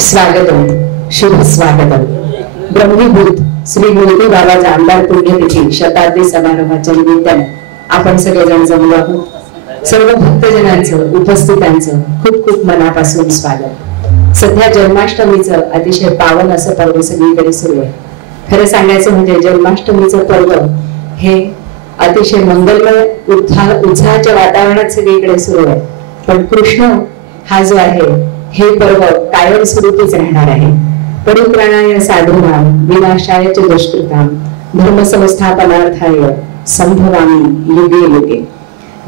स्वागतम, शुभ स्वागतम. ब्रह्मीभूत श्री मूर्ती बाबा जामदार पुण्यतिथी शताब्दी समारोहाच्या निमित्ताने आपण सगळेजण जमलो आहोत. सर्व भक्तजनांचं, उपस्थितांचं खूप खूप मनापासून स्वागत. सध्या जन्माष्टमीचं अतिशय पावन असं पर्व सगळीकडे सुरू आहे. खरं सांगायचं म्हणजे जन्माष्टमीचं पर्व हे अतिशय मंगलमय उत्साहाच्या वातावरणात सगळीकडे सुरू आहे. पण कृष्ण हा जो आहे हे पर्व कायमस्वरूपीच राहणार आहे. परित्राणाय साधूनां विनाशाय च दुष्कृतां धर्म संस्थापनार्थाय संभवामि युगे युगे.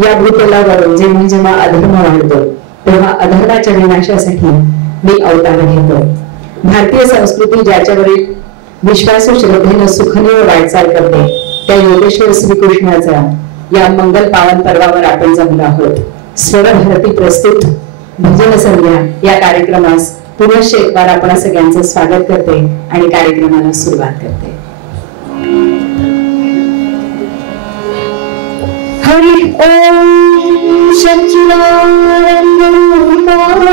या भूतलावर जेव्हा जेव्हा अधर्म वाढतो तेव्हा अधर्माच्या विनाशासाठी मी अवतार घेतो. भारतीय संस्कृती ज्याच्यावरील विश्वासू श्रद्धेनं सुखनीय वाटचाल करते त्या योगेश्वर श्रीकृष्णाचा या मंगल पावन पर्वावर आपण जमलो आहोत. स्वरभारती प्रस्तुत भजन संध्या या कार्यक्रमास पुनश्च एक बार आपण सगळ्यांचं स्वागत करते आणि कार्यक्रमाला सुरुवात करते. हरि ओम सच्चिदानंद रूपाय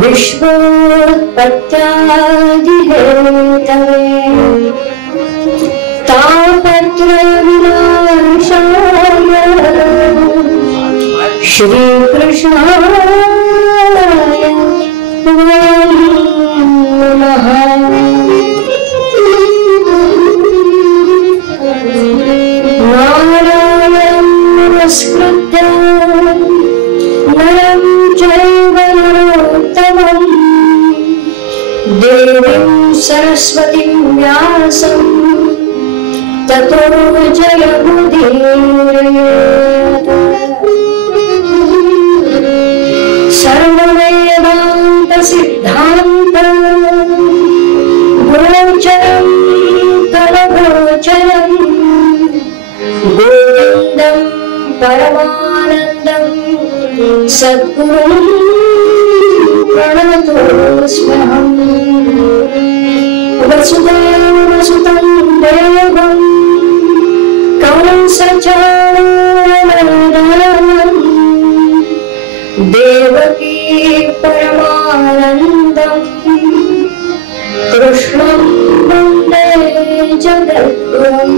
विश्वोत्पत्त्यादिहेतवे तापत्रय विनाशाय श्री कृष्णाय नमः. नारायणं नमस्कृत्य नरं चैव नरोत्तमं देवीं सरस्वतीं व्यासं ततो जयमुदीरयेत्. सर्ववेदान्त सिद्धान्त गोचरं तलगोचरं गोविन्दं परमानन्दं सद्गुरुं प्रणतोऽस्म्यहम्. वसुदेवसुतं देवं कंसचाणूरमर्दनं देवकी परमानन्दं कृष्णं वन्दे जगद्गुरुं.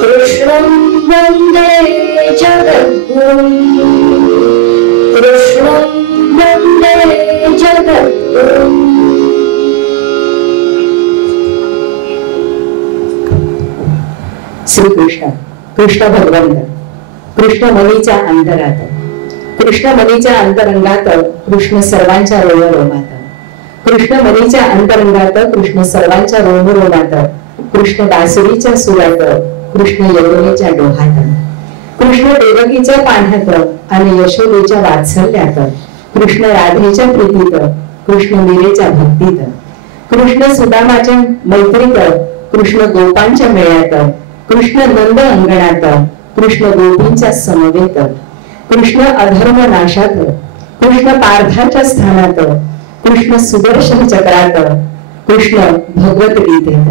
कृष्णं वन्दे जगद्गुरुं. कृष्णं वन्दे जगद्गुरुं. श्रीकृष्ण, कृष्ण भगवंत, कृष्ण मनीच्या अंतरात, कृष्ण मनीच्या अंतरंगात, कृष्ण सर्वांच्या रोमरोमात, कृष्ण मनीच्या अंतरंगात, कृष्ण सर्वांच्या रोमरोमात, कृष्ण बासुरीच्या सुरात, कृष्ण यमुनेच्या डोहात, कृष्ण देवकीच्या पाण्यात आणि यशोदेच्या वात्सल्यात, कृष्ण राधेच्या प्रीतीत, कृष्ण मीरेच्या भक्तीत, कृष्ण सुदामाच्या मैत्रीत, कृष्ण गोपांच्या मेळ्यात, कृष्ण नंद अंगणात, कृष्ण गोपींच्या समवेत, कृष्ण अधर्म नाशात, कृष्ण पार्थाच्या स्थानात, कृष्ण सुदर्शन चक्रात, कृष्ण भगवत गीतेत.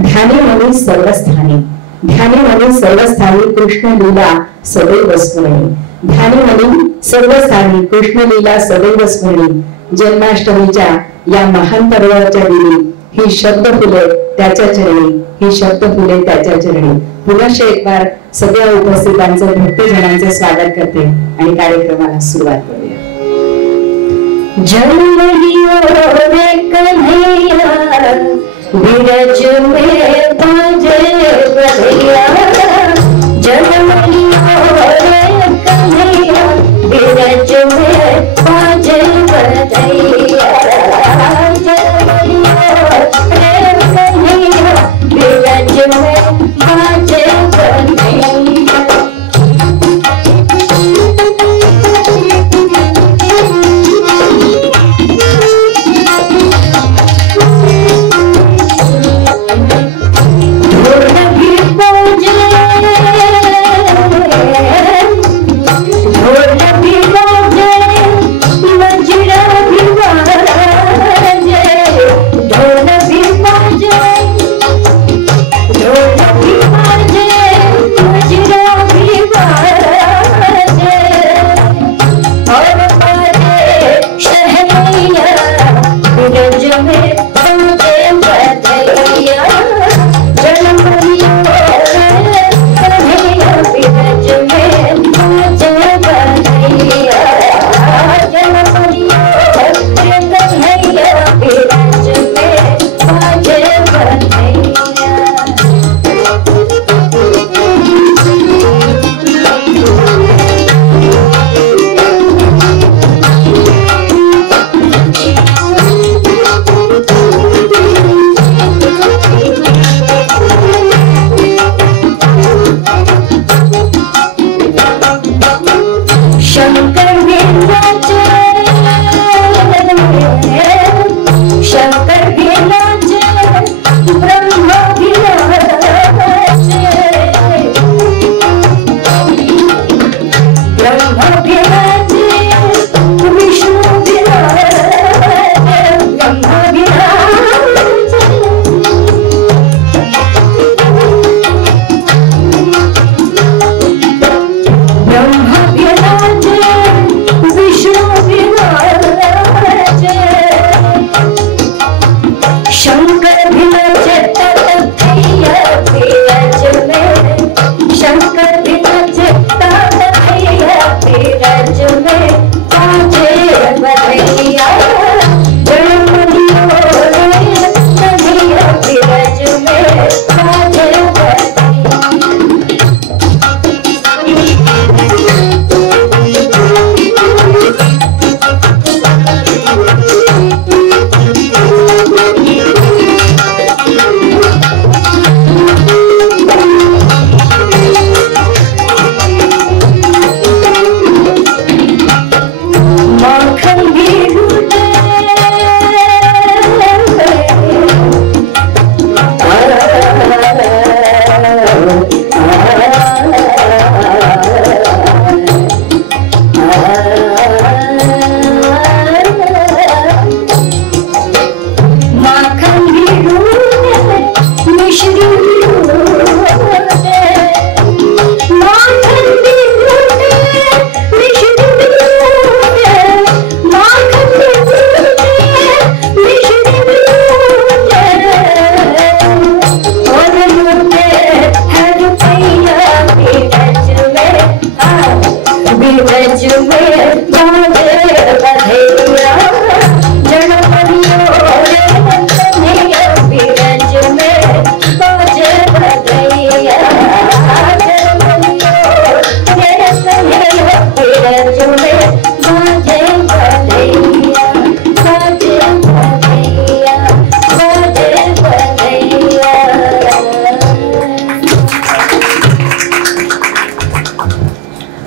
ध्याने मनी सर्वस्थानी, ध्याने मनी सर्वस्थानी कृष्ण लीला सदैव स्मरणी. ध्याने मनी सर्वस्थानी कृष्ण लीला सदैव स्मरणी. जन्माष्टमीच्या या महान पर्वाच्या दिनी ही शब्द फुले त्याच्या चरणी, ही शब्द फुले त्याच्या चरणी. पुनश्च एक बार सगळ्या उपस्थितांचं, भक्तजनांचं स्वागत करते आणि कार्यक्रमाला सुरुवात करूया. जन्म लियो रे कन्हैया विरज में बाजे बधैया. जन्म लियो रे कन्हैया विरज में बाजे बधैया. जन्म लियो रे कन्हैया विरज में बाजे बधैया. ढोल भी बजे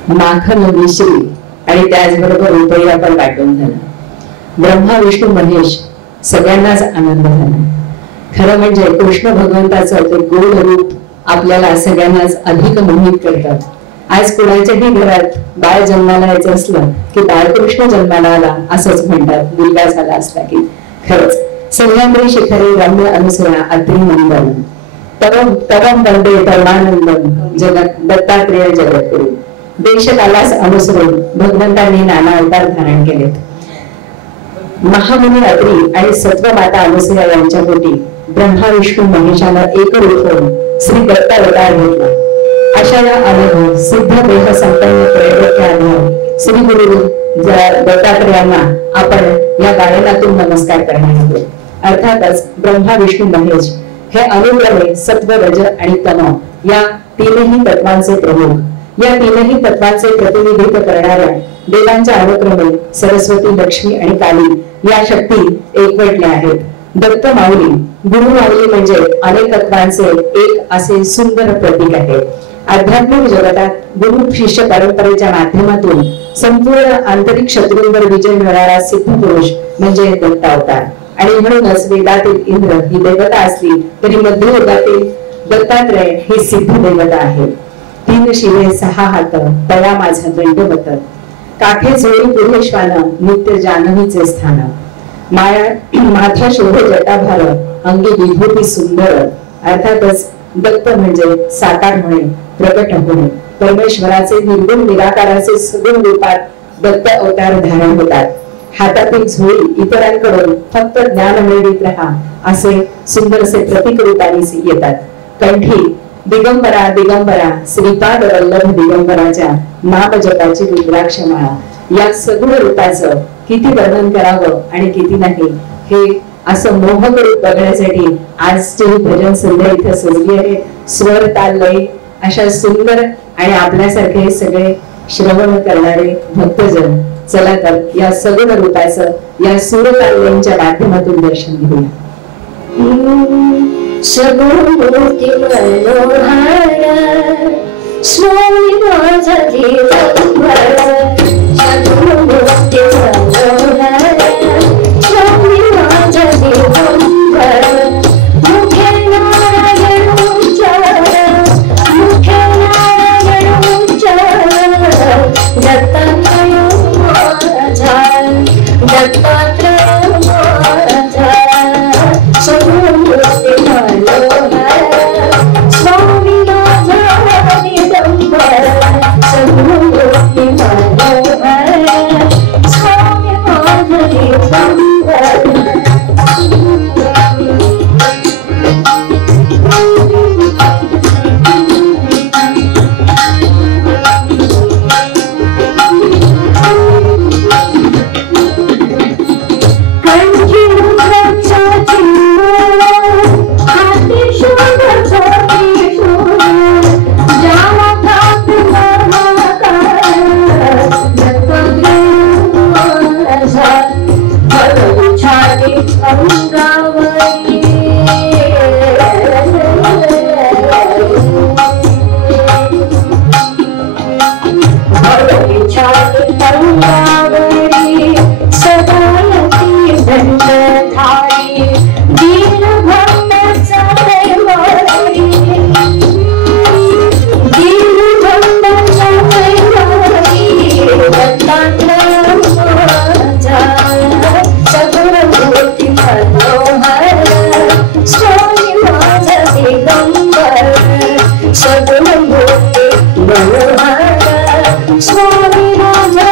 माखन मिश्री आणि त्याचबरोबर रुपया पण वाटून झाला. ब्रह्मा विष्णू महेश सगळ्यांनाच आनंद झाला. खरं म्हणजे कृष्ण भगवंताचं ते गोड रूप आपल्याला सगळ्यांनाच अधिक मोहित करतात. आज कुणाच्याही घरात बाळ जन्माला यायचं असलं की बाळकृष्ण जन्माला आला असंच म्हणतात, मुलगा झाला असला की. खरंच सह्याद्री शिखरे रम्य अनुसया अत्री नंदन तवम तवम वंदे परमानंदम जगत दत्तात्रेय जगद्गुरु. देशकालास अनुसरून भगवंतांनी नाना अवतार धारण केलेत. महामुनी अत्री आणि सत्वमाता अनुसया यांच्या पोटी ब्रह्मा विष्णू महेशानं एक रूप होऊन श्री दत्त अवतार घेतला. अशा या अनुभव सिद्ध देह संपन्न प्रेरक श्री गुरु दत्तात्रेयांना आपण या गायनातून नमस्कार करणार आहोत. अर्थातच ब्रह्मा विष्णू महेश हे अनुक्रमे सत्व रज आणि तम या तीनही तत्वांचे प्रमुख. या तीनही तत्वांचे प्रतिनिधित्व करणाऱ्या देवांच्या अनुक्रमे सरस्वती, लक्ष्मी आणि काली या शक्ती एकवटल्या आहेत. दत्त माऊली, गुरु माऊली म्हणजे अनेक तत्वांचे एक असे सुंदर प्रतीक आहे. आध्यात्मिक जगतात गुरु शिष्य परंपरेच्या माध्यमातून संपूर्ण आंतरिक शत्रूंवर विजय मिळणारा सिद्ध पुरुष म्हणजे दत्त अवतार. आणि म्हणूनच वेदातील इंद्र ही देवता असली तरी मध्ययुगातील दत्तात्रय ही सिद्ध देवता आहे. 3 शिरे 6 हात तया माझा दंडवत काठे जोडी पुढे श्वान नित्य जानवीचे स्थान माथा शोभे जटाभार अंगी विभूती सुंदर. अर्थातच दत्त म्हणजे साकार होणे, प्रकट होणे. परमेश्वराचे निर्गुण निराकाराचे सगुण रूपात दत्त अवतार धारण होतात. हातातील झोळी इतरांकडून फक्त ज्ञान मिळवीत राहा असे सुंदरसे प्रतीक रूपाने येतात. कंठी दिगंबरा दिगंबरा श्रीपाद वल्लभ दिगंबराच्या नाम जपाची रुद्राक्षमाळा. या सगुण रूपाचं किती वर्णन करावं आणि किती नाही हे असं मोहक रूप बघण्यासाठी आजची भजन संध्या इथे सजली आहे. स्वर ताल लय अशा सुंदर आणि आपल्यासारखे सगळे श्रवण करणारे भक्तजन चला तर या सगुण रूपाचं या सूर तालयांच्या माध्यमातून दर्शन घेऊया. सगुण मूर्ती मनोहर स्वामी माझा दिगंबर. सगुण मूर्ती मनोहर स्वामी माझा दिगंबर. मुखे नारायण उच्चार मुखे नारायण उच्चार. दत्तात्रय माझा दत्तात्रय माझा. सगुण मूर्ती मनोहर स्वामी माझा दिगंबर. सगुण मूर्ती मनोहर स्वामी माझा दिगंबर. स्वामी माझा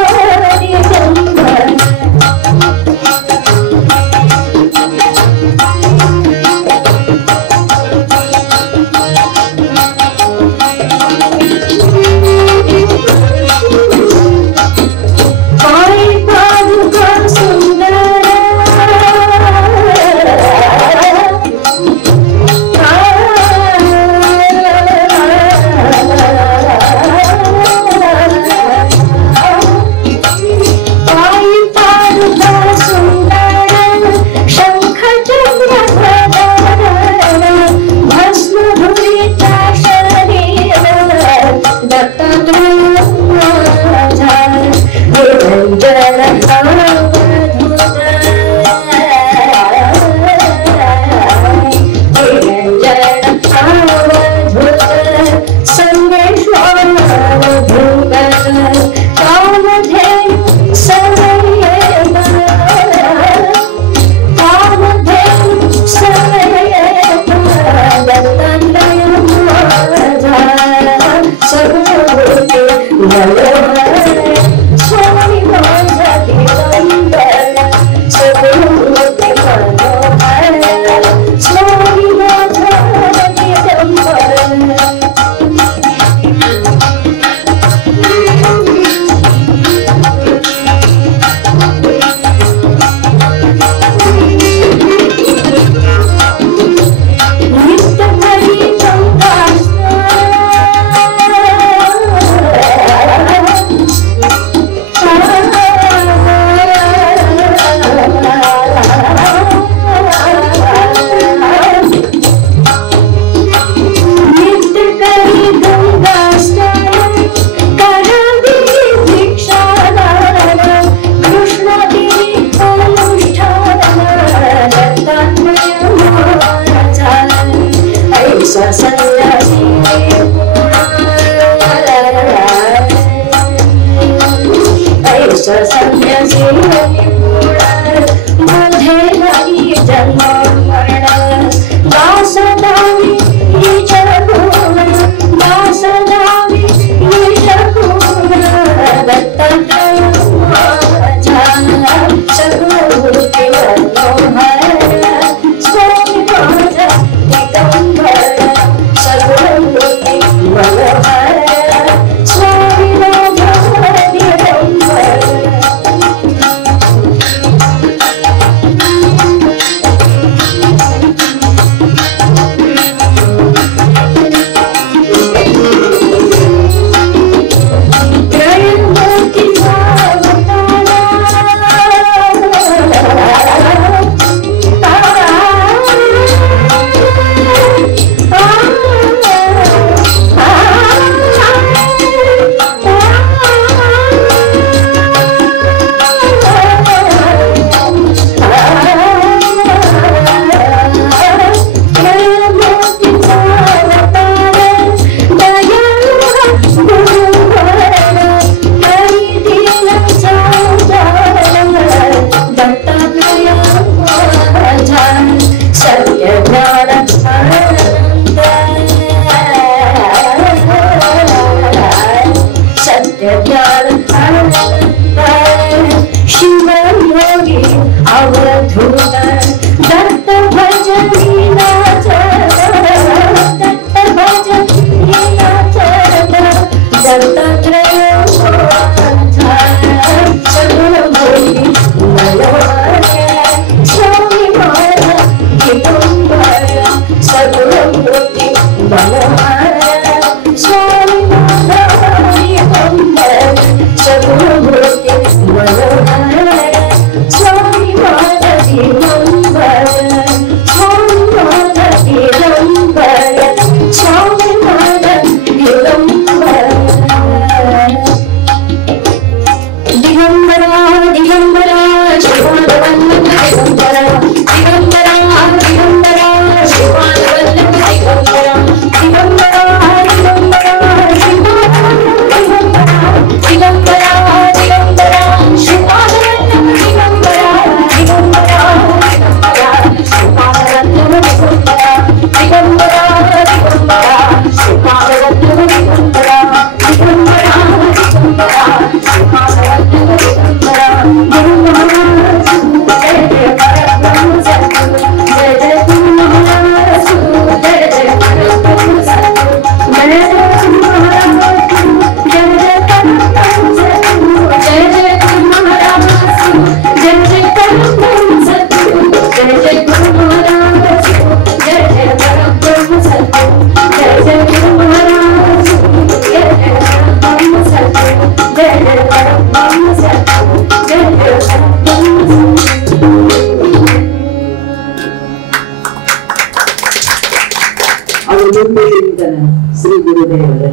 श्री गुरुदेव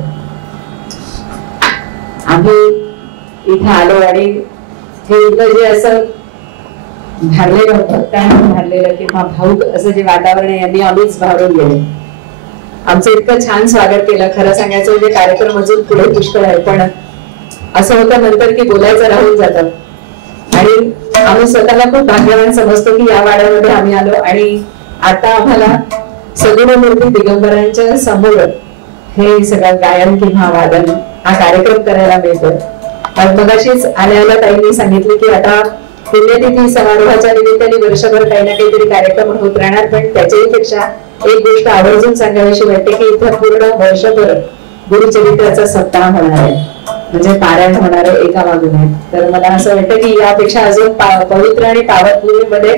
आम्ही इथे आलो आणि हे इथलं जे असं भरलेलं भक्तांनी भरलेलं किंवा भाऊक असं जे वातावरण यांनी आम्हीच भावून गेले. आमचं इतकं छान स्वागत केलं. खरं सांगायचं म्हणजे कार्यक्रम अजून पुढे पुष्कळ आहे, पण असं होतं नंतर की बोलायचं राहून जातं. आणि आम्ही स्वतःला खूप भाग्यवान समजतो की या वाड्यामध्ये आम्ही आलो आणि आता आम्हाला सगुण मूर्ती दिगंबरांच्या समोर हे सगळं गायन किंवा वादन हा कार्यक्रम करायला मिळतो. मगाशीच आल्याला ताईंनी सांगितले की आता पुण्यतिथी समारोहाच्या निमित्ताने वर्षभर काही ना काहीतरी कार्यक्रम होत राहणार, पण त्याच्याही पेक्षा एक गोष्ट आवर्जून सांगावीशी वाटते की इथं पूर्ण वर्षभर गुरुचरित्राचा सप्ताह होणार आहे, म्हणजे पारायण होणार आहे एका मागून आहे. तर मला असं वाटतं की यापेक्षा अजून पवित्र आणि पावन भूमीमध्ये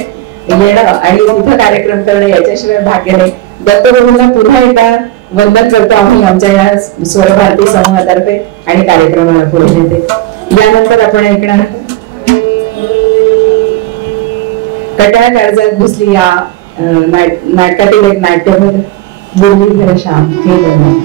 येणं आणि तिथं कार्यक्रम करणं याच्याशिवाय भाग्य नाही. दत्तप्रभूंना पुन्हा एकदा वंदन करतो आम्ही आमच्या या स्वरभारती समूहातर्फे आणि कार्यक्रमाला पुढे नेते. यानंतर आपण ऐकणार कट्याळ काळजात घुसली या नाटकातील एक नाट्यभर मुरलीधर श्याम हे गाणं.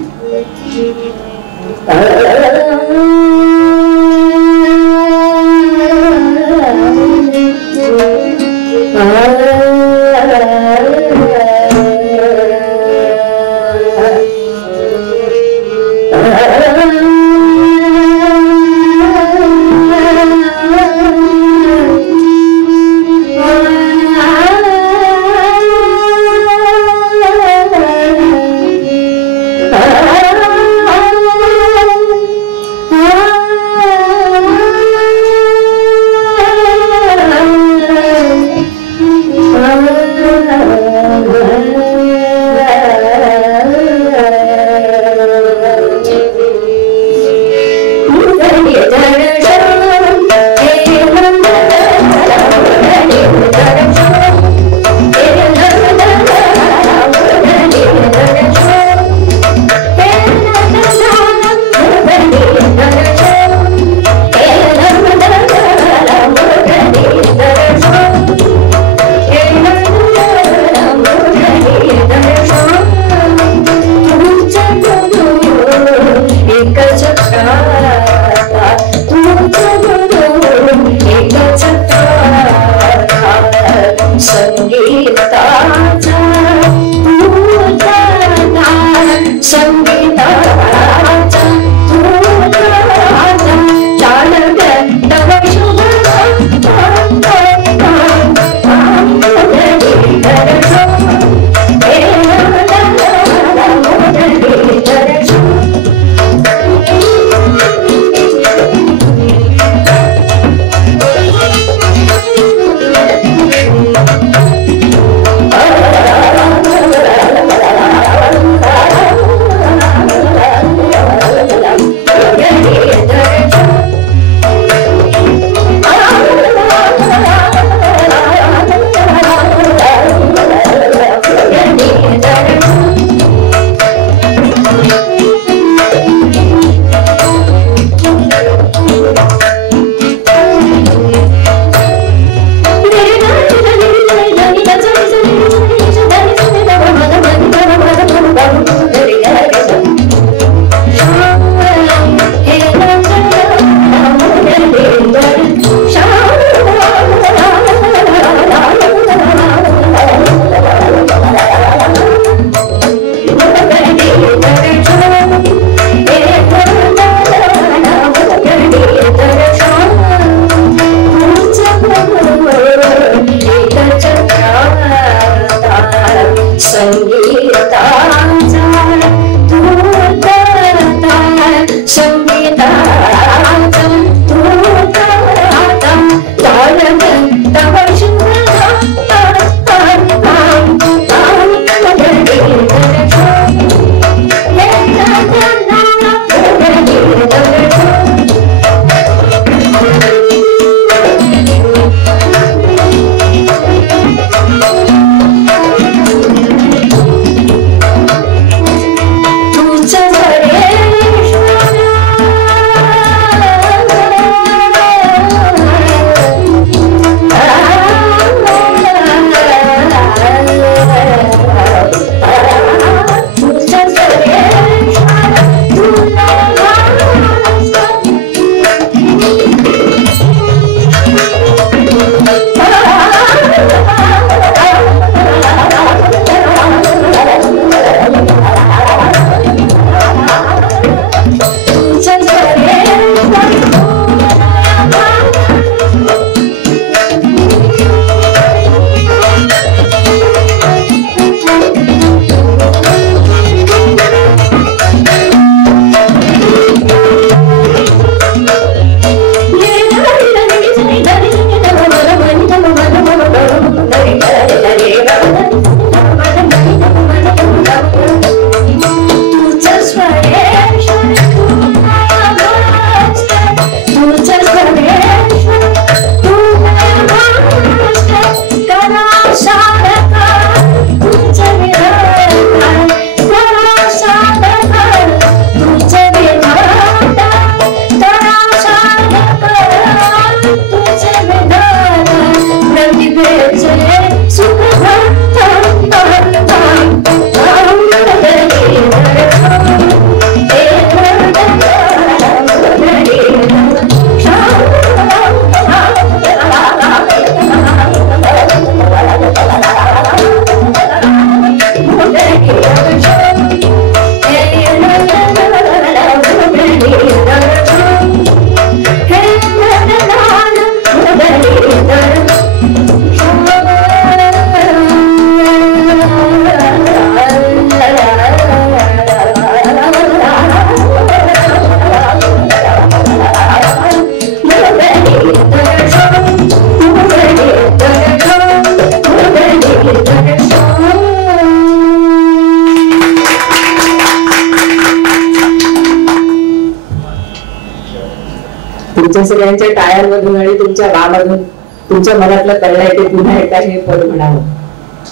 तुमच्या सगळ्यांच्या टाळ्यांमधून आणि तुमच्या वामधून तुमच्या मनातलं कळलंय ते पुन्हा एकदा हे पद म्हणावं.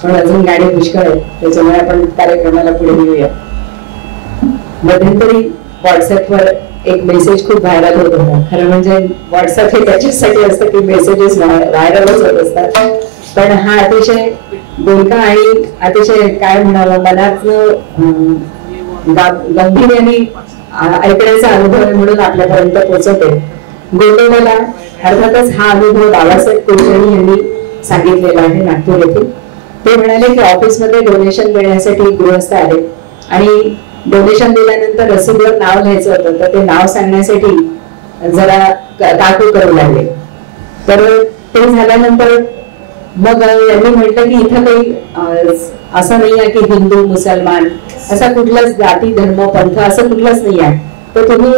पण अजून गाणी पुष्कळ आहेत, त्याच्यामुळे आपण कार्यक्रमाला पुढे नेऊया. मध्यंतरी व्हॉट्सअपवर एक मेसेज खूप व्हायरल होत होता. खरं म्हणजे व्हॉट्सअप हे त्याच्यासाठी असतं की मेसेजेस व्हायरलच होत असतात, पण हा अतिशय बोलका आणि अतिशय काय म्हणावं मनातनं गंभीर्याने ऐकण्याचा अनुभव आहे म्हणून आपल्यापर्यंत पोहोचवते. गोंडवाला अर्थातच हा अनुभव बाबासाहेब कुलकर्णी यांनी सांगितलेला आहे नागपूर येथे. ते म्हणाले की ऑफिसमध्ये डोनेशन देण्यासाठी गृहस्थ आले आणि डोनेशन दिल्यानंतर रसीदवर नाव लिहायचं होतं, तर ते नाव सांगण्यासाठी जरा काकू करू लागले. तर ते झाल्यानंतर मग यांनी म्हटलं की इथं काही असं नाही आहे की हिंदू मुसलमान असा कुठलाच जाती धर्म पंथ असं कुठलाच नाही आहे, तर तुम्ही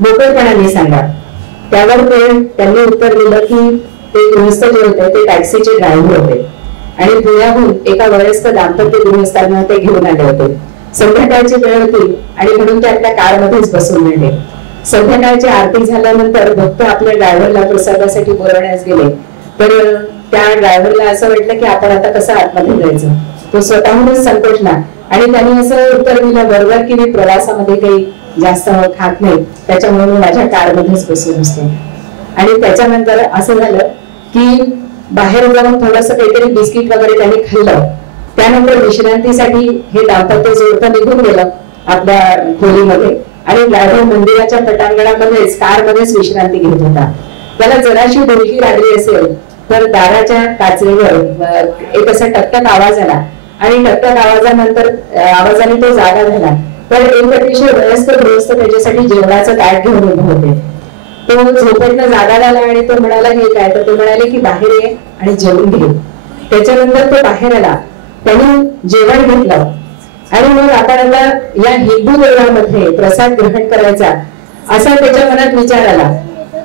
मोकळेपणाने सांगा. त्यावर त्यांनी उत्तर दिलं की ते गृहस्थ जे होते ते टॅक्सीचे ड्रायव्हर होते आणि पुण्याहून एका वयस्क दाम्पत्य गृहस्थांना ते घेऊन आले होते. संध्याकाळची वेळ होती आणि म्हणून ते आपल्या कारमध्येच बसून राहिले. संध्याकाळची आरती झाल्यानंतर भक्त आपल्या ड्रायव्हरला प्रसादासाठी बोलवण्यास गेले, तर त्या ड्रायव्हरला असं वाटलं की आपण आता कसं आतमध्ये जायचं. तो स्वतःहूनच संकोचला आणि त्यांनी असं उत्तर दिलं बरोबर की मी प्रवासामध्ये काही जास्त खात नाही, त्याच्यामुळे मी माझ्या कारमध्येच बसून असतो. आणि त्याच्यानंतर असं झालं की बाहेर जाऊन थोडंसं काहीतरी बिस्किट वगैरे त्यांनी खाल्लं. त्यानंतर विश्रांतीसाठी हे दाम्पत्य जोडपं निघून गेलं आपल्या खोलीमध्ये आणि ड्रायव्हर मंदिराच्या पटांगणामध्येच कारमध्येच विश्रांती घेत होता. त्याला जराशी डोलकी लागली असेल तर दाराच्या काचेवर एक असा टकटक आवाज आला आणि टकटक आवाजाने तो जागा झाला. तर एक अतिशय वयस्क गृहस्थ त्याच्यासाठी जेवणाचं ताट घेऊन उभे होते. तो झोपेतनं जागा झाला आणि तो म्हणाला हे काय, तर ते म्हणाले की बाहेर ये आणि जेवून घे. त्याच्यानंतर तो बाहेर आला, त्यांनी जेवण घेतलं आणि मग आपण आता या हिंदू देवळामध्ये प्रसाद ग्रहण करायचा असा त्याच्या मनात विचार आला.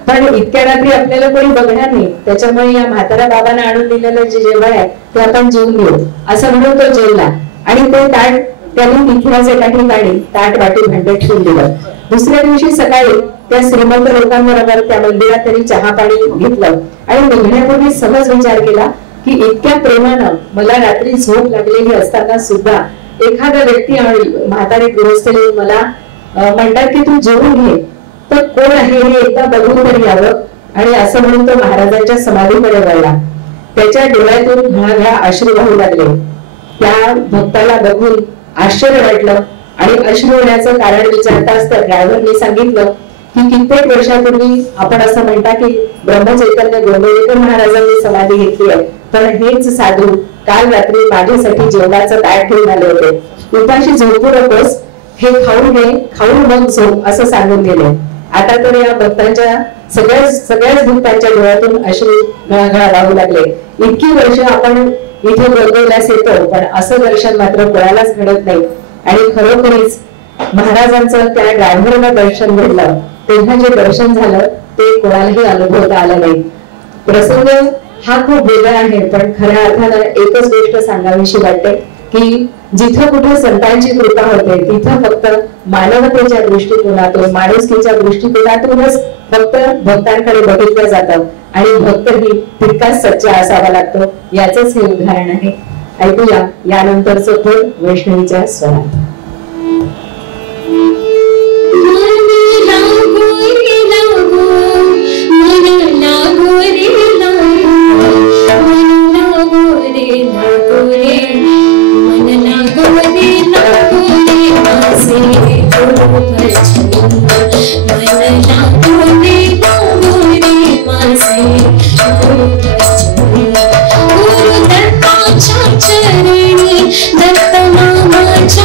पण इतक्या रात्री आपल्याला कोणी बघणार नाही, त्याच्यामुळे या म्हातारा बाबांना आणून दिलेलं जे जेवण आहे ते आपण जेवून घेऊ असं म्हणून तो जेवला आणि ते ताट त्यांनी तिथल्याच एका ठिकाणी ताट वाटी भांडे ठेवून दिलं. दुसऱ्या दिवशी सकाळी त्या श्रीमंत लोकांबरोबर त्या मंदिरात त्यांनी चहा पाणी घेतलं आणि निघण्यापूर्वी सहज विचार केला की इतक्या प्रेमानं मला रात्री झोप लागलेली असताना सुद्धा एखादा व्यक्ती आणि म्हातारे गृहस्थ येऊन मला म्हणतात की तू जेवून घे, तर कोण आहे हे एकदा बघून तरी यावं. आणि असं म्हणून तो महाराजांच्या समाधीकडे वळला. त्याच्या डोळ्यातून घळाघळा अश्रू वाहू लागले. त्या भक्ताला बघून आश्चर्य वाटलं आणि अश्रू होण्याचं कारण विचारताच त्या ड्रायव्हरने सांगितलं की कित्येक वर्षापूर्वी आपण असं म्हणता की ब्रह्मचैतन्य गोंडवलेकर महाराजांनी समाधी घेतली आहे, पण हेच साधू काल रात्री माझ्यासाठी जेवणाचं ताट घेऊन आले होते. उपाशी झोपू नकोस, हे खाऊन घे, खाऊन मग झोप असं सांगून गेले. आता तर या भक्तांच्या सगळ्याच भक्तांच्या डोळ्यातून अश्रू घळाघळा वाहू लागले. इतकी वर्ष आपण इथे गोंदवल्यास येतो, पण असं दर्शन मात्र कोणालाच घडत नाही. आणि खरोखरीच महाराजांचं त्या ड्रायव्हरला दर्शन घडलं तेव्हा जे दर्शन झालं ते कोणालाही अनुभवता आलं नाही. प्रसंग हा खूप वेगळा आहे, पण खऱ्या अर्थानं एकच गोष्ट सांगावीशी वाटते की जिथं कुठे संतांची कृपा होते तिथं फक्त मानवतेच्या दृष्टिकोनातून माणुसकीच्या दृष्टिकोनातूनच फक्त भक्तांकडे बघितलं जातं आणि भक्तही तितकाच सच्चा असावा लागतो. याचंच हे उदाहरण आहे. ऐकूया यानंतरचं फळ वैष्णवीच्या स्वरात. दत्त नामाच्या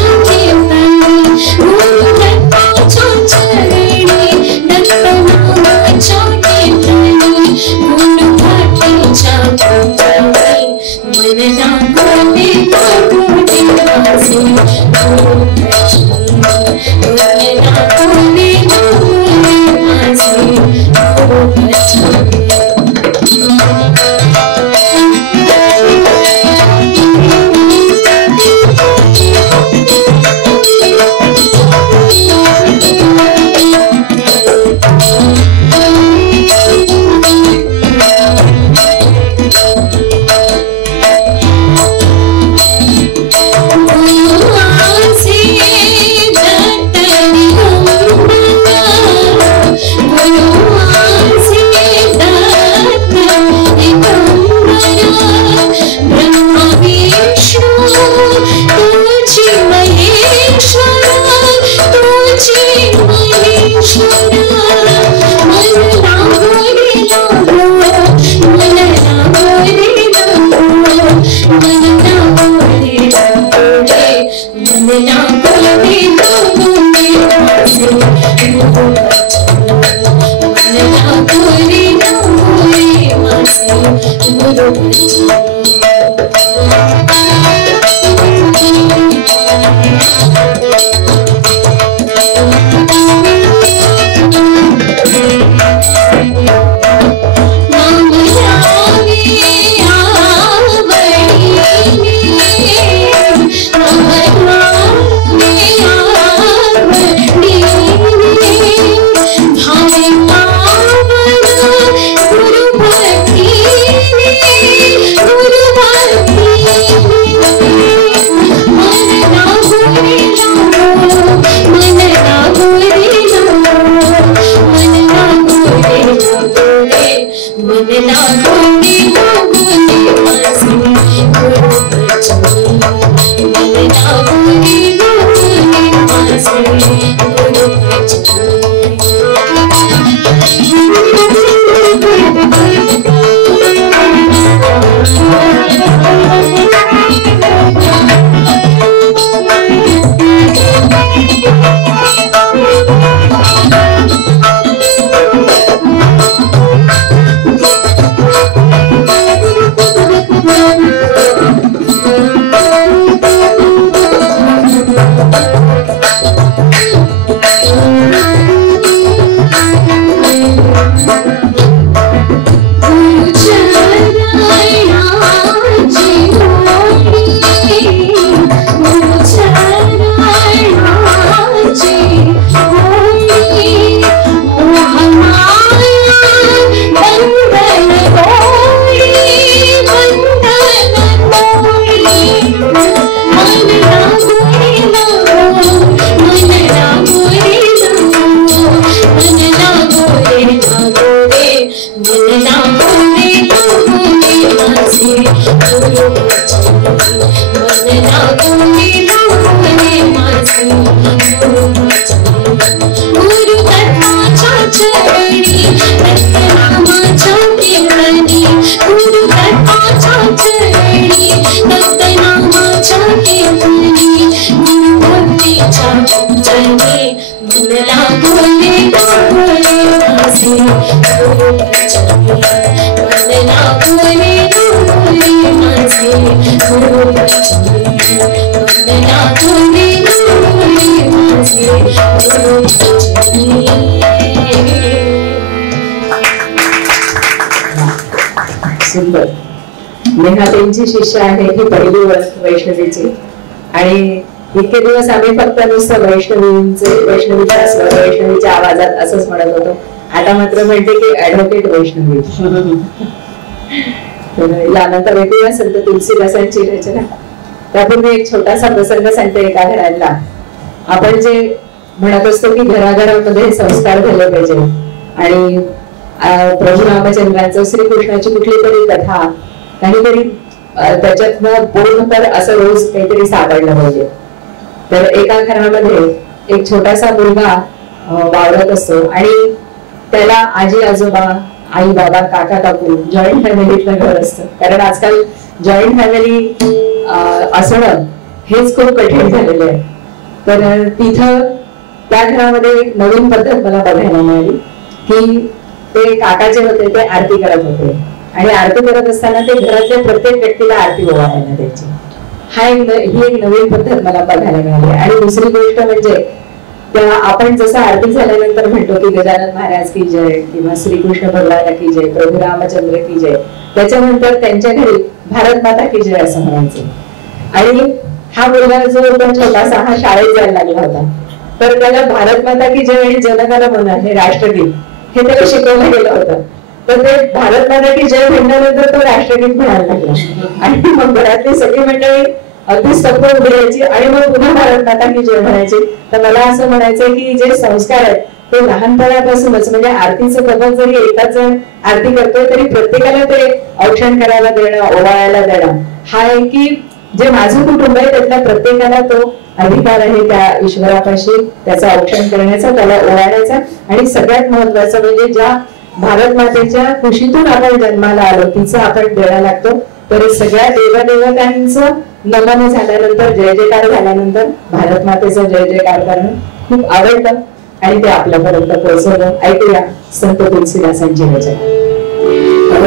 सुंदर. नेहाताईंची शिष्य आहे ही पहिली वैष्णवीची आणि इतके दिवस आम्ही फक्त नुसतं वैष्णवीच्या आवाजात असंच म्हणत होतो. आता मात्र म्हणते की ऍडव्होकेट वैष्णवी. यानंतर ऐकूया संत तुलसीदासांची रचना. त्यापूर्वी एक छोटासा प्रसंग सांगते. एका घराला आपण जे म्हणत असतो की घराघरामध्ये संस्कार झाले पाहिजे आणि प्रभू रामचंद्रांचं श्रीकृष्णाची कुठली तरी कथा काहीतरी त्याच्यातनं बोधकर असं रोज काहीतरी सापडलं पाहिजे. तर एका घरामध्ये एक छोटासा मुलगा वावरत असतो आणि त्याला आजी आजोबा आई बाबा काका काकू जॉईंट फॅमिलीतलं घर असतं. कारण आजकाल जॉईंट फॅमिली असणं हेच खूप कठीण झालेलं आहे. तर तिथं त्या घरामध्ये एक नवीन पद्धत मला बघायला मिळाली की ते काका जे होते ते आरती करत होते आणि आरती करत असताना ते घरातल्या प्रत्येक व्यक्तीला आरती ओवाळायला द्यायची. ही एक नवीन पद्धत मला बघायला मिळाली. आणि दुसरी गोष्ट म्हणजे त्या आपण जसं आरती झाल्यानंतर म्हणतो की गजानन महाराज की जय किंवा श्रीकृष्ण भगवान की जय, प्रभू रामचंद्र की जय, त्याच्यानंतर त्यांच्या घरी भारत माता की जय असं म्हणायचं. आणि हा मुलगा जो होता छोटासा हा शाळेत जायला लागला होता. तर त्याला भारत माता की जय आणि जनगण मन हे राष्ट्रगीत हे त्याला शिकवलं गेलं होतं. तर ते भारत माता की जय म्हणल्यानंतर तो राष्ट्रगीत म्हणायला लागला आणि मग घरातली सगळी मंडळी अगदी स्तब्ध उभी राहायची आणि मग पुन्हा भारत माता की जय म्हणायची. तर मला असं म्हणायचंय की जे संस्कार आहेत ते लहानपणापासूनच म्हणजे आरतीचं पद्धत जरी एकाच जण आरती करतोय तरी प्रत्येकाला ते औक्षण करायला देणं ओवाळायला देणं हा आहे की जे माझं कुटुंब आहे त्यातल्या प्रत्येकाला तो अधिकार आहे त्या ईश्वरापाशी त्याचं औक्षण करण्याचा, त्याला ओवाळण्याचा. आणि सगळ्यात महत्वाचं म्हणजे ज्या भारत मातेच्या कुशीतून आपण जन्माला आलो तिचं आपण देणं लागतो. तर सगळ्या देवदेवतांचं नमन झाल्यानंतर जय जयकार झाल्यानंतर भारत मातेचं जय जयकार करणं खूप आवडतं आणि ते आपल्यापर्यंत पोहोचवलं. ऐकूया संत तुलसीदासांची रचना.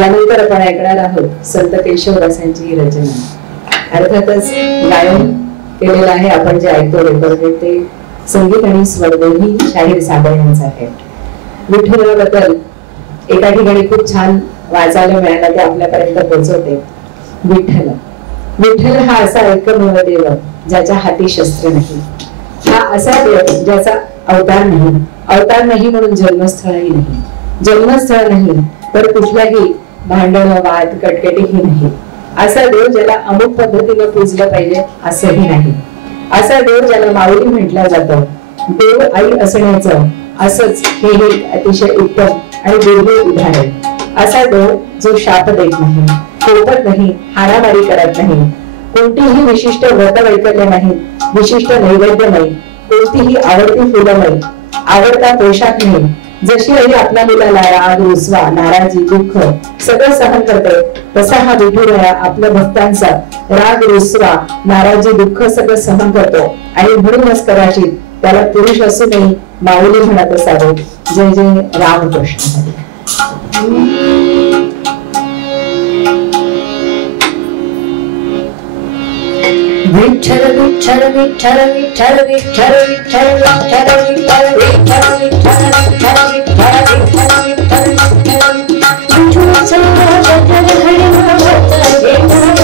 यानंतर आपण ऐकणार आहोत संत केशवदासांची ही रचना. अर्थातच गायन केलेलं आहे आपण जे ऐकतो रेकॉर्ड ते संगीत आणि स्वर दोन्ही शाहीर साबळे यांचं आहे. विठ्ठलाबद्दल एका ठिकाणी खूप छान वाचायला मिळालं ते आपल्यापर्यंत पोहोचवते. विठ्ठल विठ्ठल हा असा एकमेव देव ज्याच्या हाती शस्त्र नाही. हा असा देव ज्याचा अवतार नाही. अवतार नाही म्हणून जन्मस्थळही नाही. जन्मस्थळ नाही तर कुठल्याही भांडण वाद कटकटीही नाही. असा देव ज्याला अमुक पद्धतीने पूजलं पाहिजे असंही नाही. असा देव ज्याला माऊली म्हटलं जातं. देव आई असण्याचं असंच हे एक अतिशय उत्तम आणि दुर्मिळ उदाहरण. असा देव जो शाप देत नाही, कोपत नाही, हाणामारी करत नाही, कोणतीही विशिष्ट व्रत वैकल्य नाही, विशिष्ट नैवेद्य नाही, कोणतीही आवडती फुलं नाही, आवडता पोशाख नाही. जशी आई आपल्या मुलाला राग रुसवा नाराजी दुःख सगळं सहन करते तसा हा विठुराया आपल्या भक्तांचा राग रुसवा नाराजी दुःख सगळं सहन करतो. आणि म्हणूनच कदाचित त्याला पुरुष असूनही माऊली म्हणत असावे. जय जय रामकृष्ण. विठ्ठल विठ्ठल विठ्ठल विठ्ठल विठ्ठल विठ्ठल विठ्ठल विठ्ठल विठ्ठल विठ्ठल विठ्ठल विठ्ठल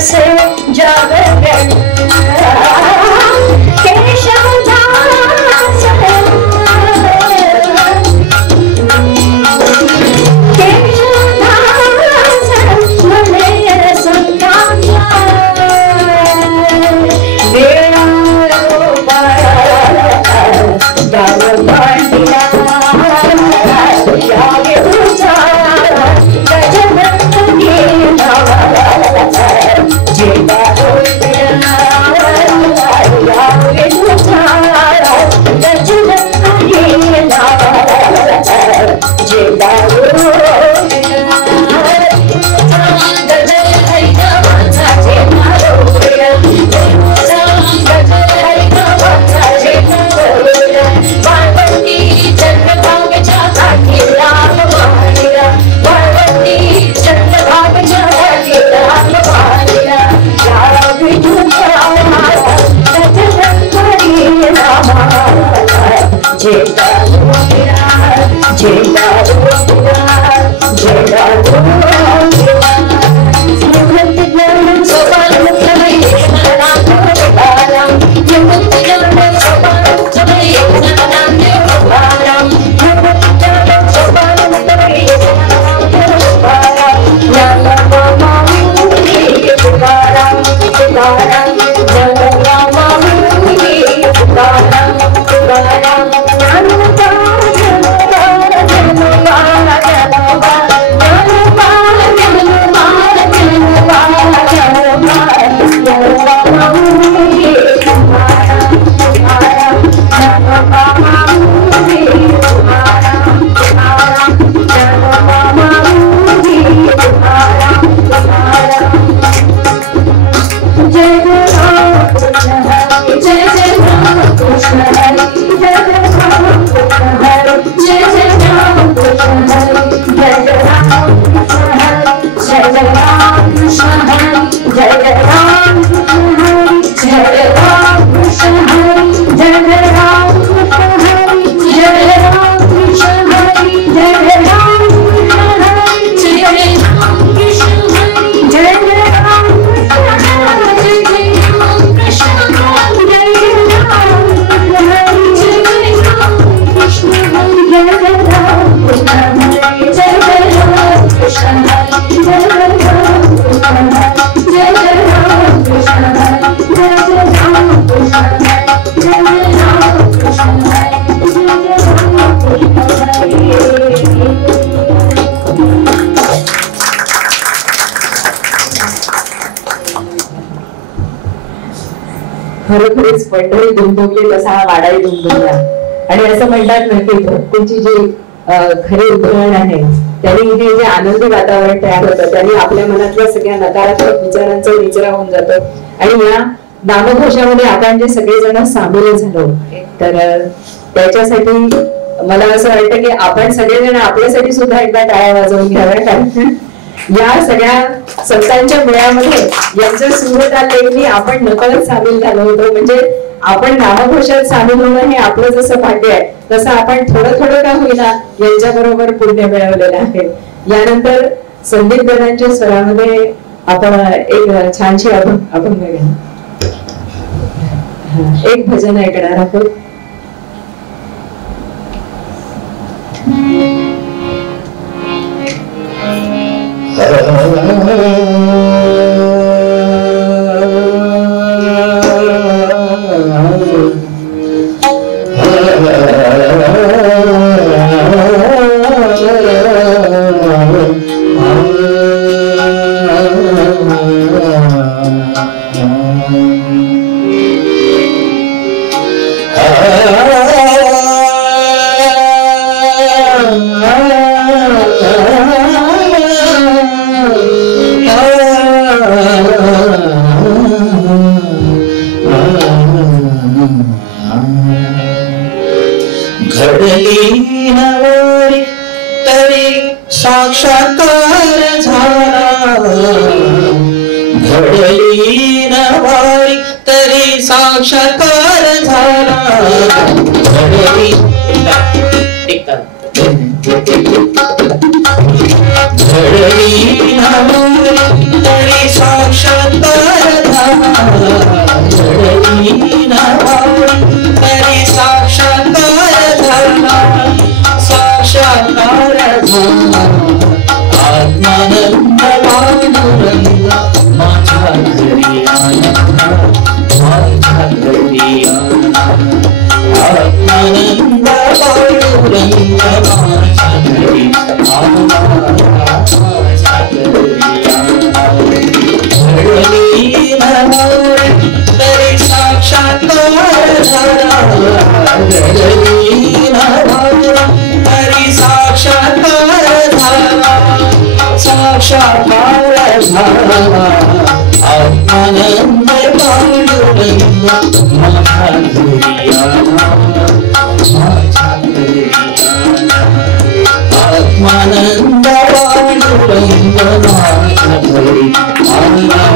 से जागरण केशवदास खरोखरीच पंढरी दुमदुमली तसा हा वाडाही दुमदुमला. आणि असं म्हणतात ना की भक्तीची जी खरी उदाहरण आहे त्यांनी इथे जे आनंदी वातावरण तयार होतं त्यांनी आपल्या मनातल्या सगळ्या नकारात्मक विचारांचा निचरा होऊन जातो. आणि या नामघोषामध्ये आपण जे सगळेजण सामील झालो तर त्याच्यासाठी मला असं वाटतं की आपण सगळेजण आपल्यासाठी सुद्धा एकदा टाळ्या वाजवून घ्याव्या. कारण या सगळ्या संतांच्या मेळ्यामध्ये यांचं सुरतालेखनी आपण नकळत सामील झालो होतो. म्हणजे आपण नामघोषात सामील होणं हे आपलं जसं भाग्य आहे तसं आपण थोडं थोडं का होईना यांच्या बरोबर पुण्य मिळवलेलं आहे. यानंतर संदीप गणांच्या स्वरामध्ये आपण एक छानशी अभंग एक भजन ऐकणार आहोत. घडली नवरी तरी साक्षात्कार झाला, घडली नवरी तरी साक्षात्कार झाला, घडली घडली नवरी तरी साक्षात्कार घडली नवारी तरी साक्षात्कार झाला घडली नवारी तरी साक्षात्कार झाला साक्षात्कार झाला आत्मानंद पांडुरंग माझ्या घरी आला माझ्या घरी आला आत्मानंद पांडुरंग माझ्या घरी आला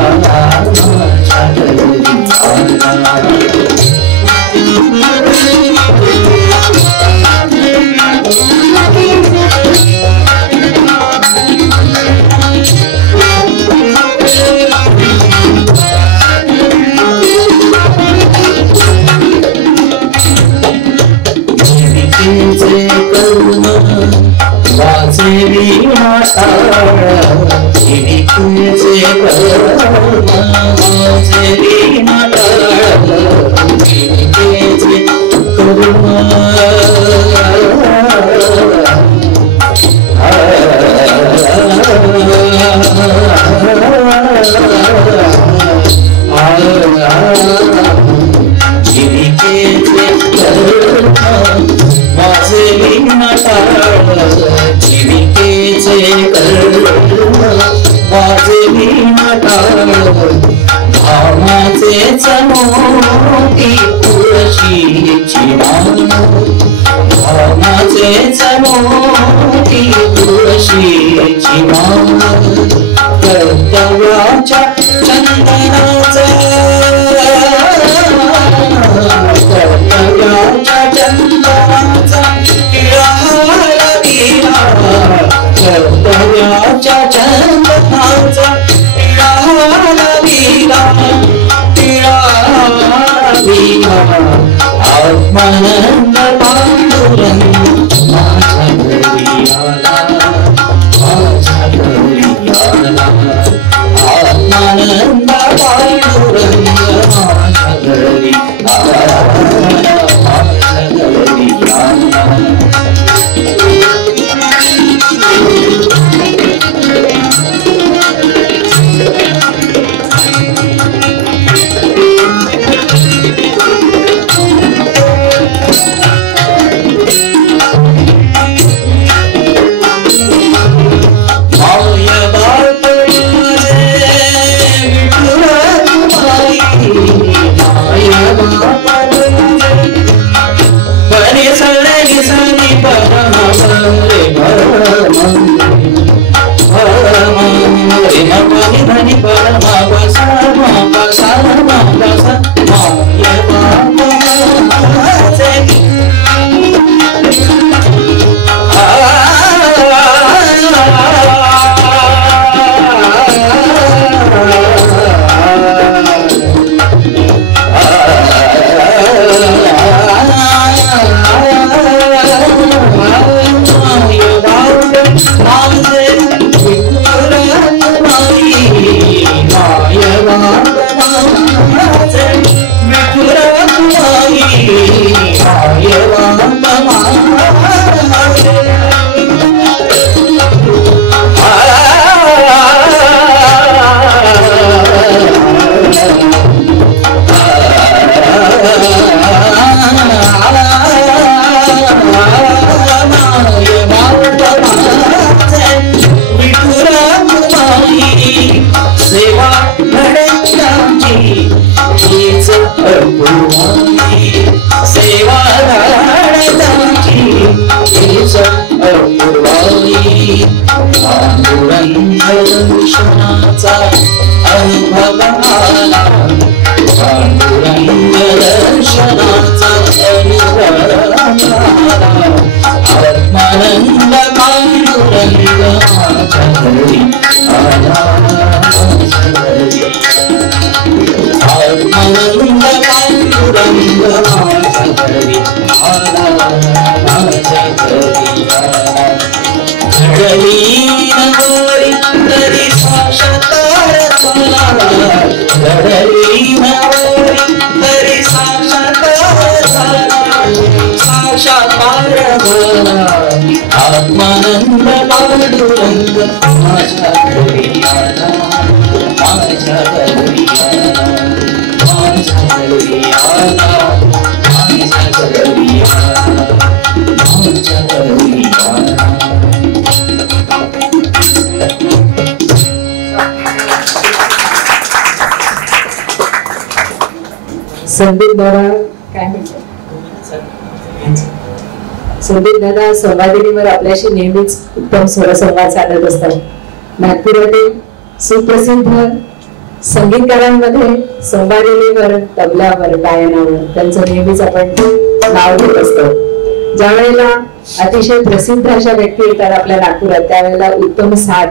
माझ्या घरी आला वाचेली नाटाळ जीविकेचे कर्म वाचेली नाटाळ जीविकेचे कर्म जीविकेचे कर्म वाचेली नाटाळ जीविकेचे कर्म वाचेली नाटाळ भावनाचेच मोठी तुळशीची मान भावनाचेच मोठी तुळशीची मान कर्तव्याच्या चंदनाचा कर्तव्याच्या चंदनाचा टिळा दिला कर्तव्याच्या चंदनाचा टिळा दिला आत्मानंद पांडुरंग माझ्या घरी आला माझ्या घरी आला आत्मानंद पांडुरंग माझ्या घरी आला माझ्या घरी आला दर्शनाचा अनुभव आला पांडुरंग दर्शनाचा अनुभव आला आत्मानंद पांडुरंग माझ्या घरी आला आत्मानंद पांडुरंग माझ्या घरी आला माझ्या घरी आला घडली नवरी तरी साक्षात्कार झाला घडली नवरी तरी साक्षात्कार झाला साक्षात्कार झाला आत्मानंद पांडुरंग माझ्या घरी आला माझ्या घरी संदीप दादा काय म्हणतात? संदीप दादा संवादिनीवर आपल्याशी नेहमीच उत्तम स्वरसंवाद साधत असतात। नागपुरातील सुप्रसिद्ध संगीतकारांमध्ये संवादिनीवर, तबल्यावर, गायनावर त्यांचं नेहमीच आपण नाव घेत असतो। ज्या वेळेला अतिशय प्रसिद्ध अशा व्यक्ती येतात आपल्या नागपुरात त्यावेळेला उत्तम साथ,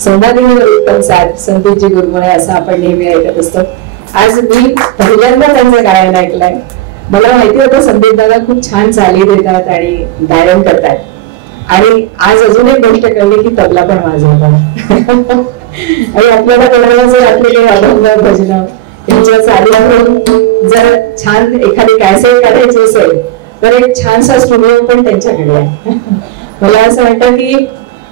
संवादिनीवर उत्तम साथ संदीपजी गुरमुळे असं आपण नेहमी ऐकत असतो। आज मी पहिल्यांदा त्यांचं गायन ऐकलंय। मला माहिती होतं संदीप दादा खूप छान चाली देतात आणि गायन करतात, आणि आज अजून एक गोष्ट कळली की तबला पण वाजवतात। आणि आपल्याला कोणाला जर आपले काही अभंग भजन यांच्या चालीवरून जर छान एखादी कॅसेट काढायची असेल तर एक छानसा स्टुडिओ पण त्यांच्याकडे आहे। मला असं वाटतं की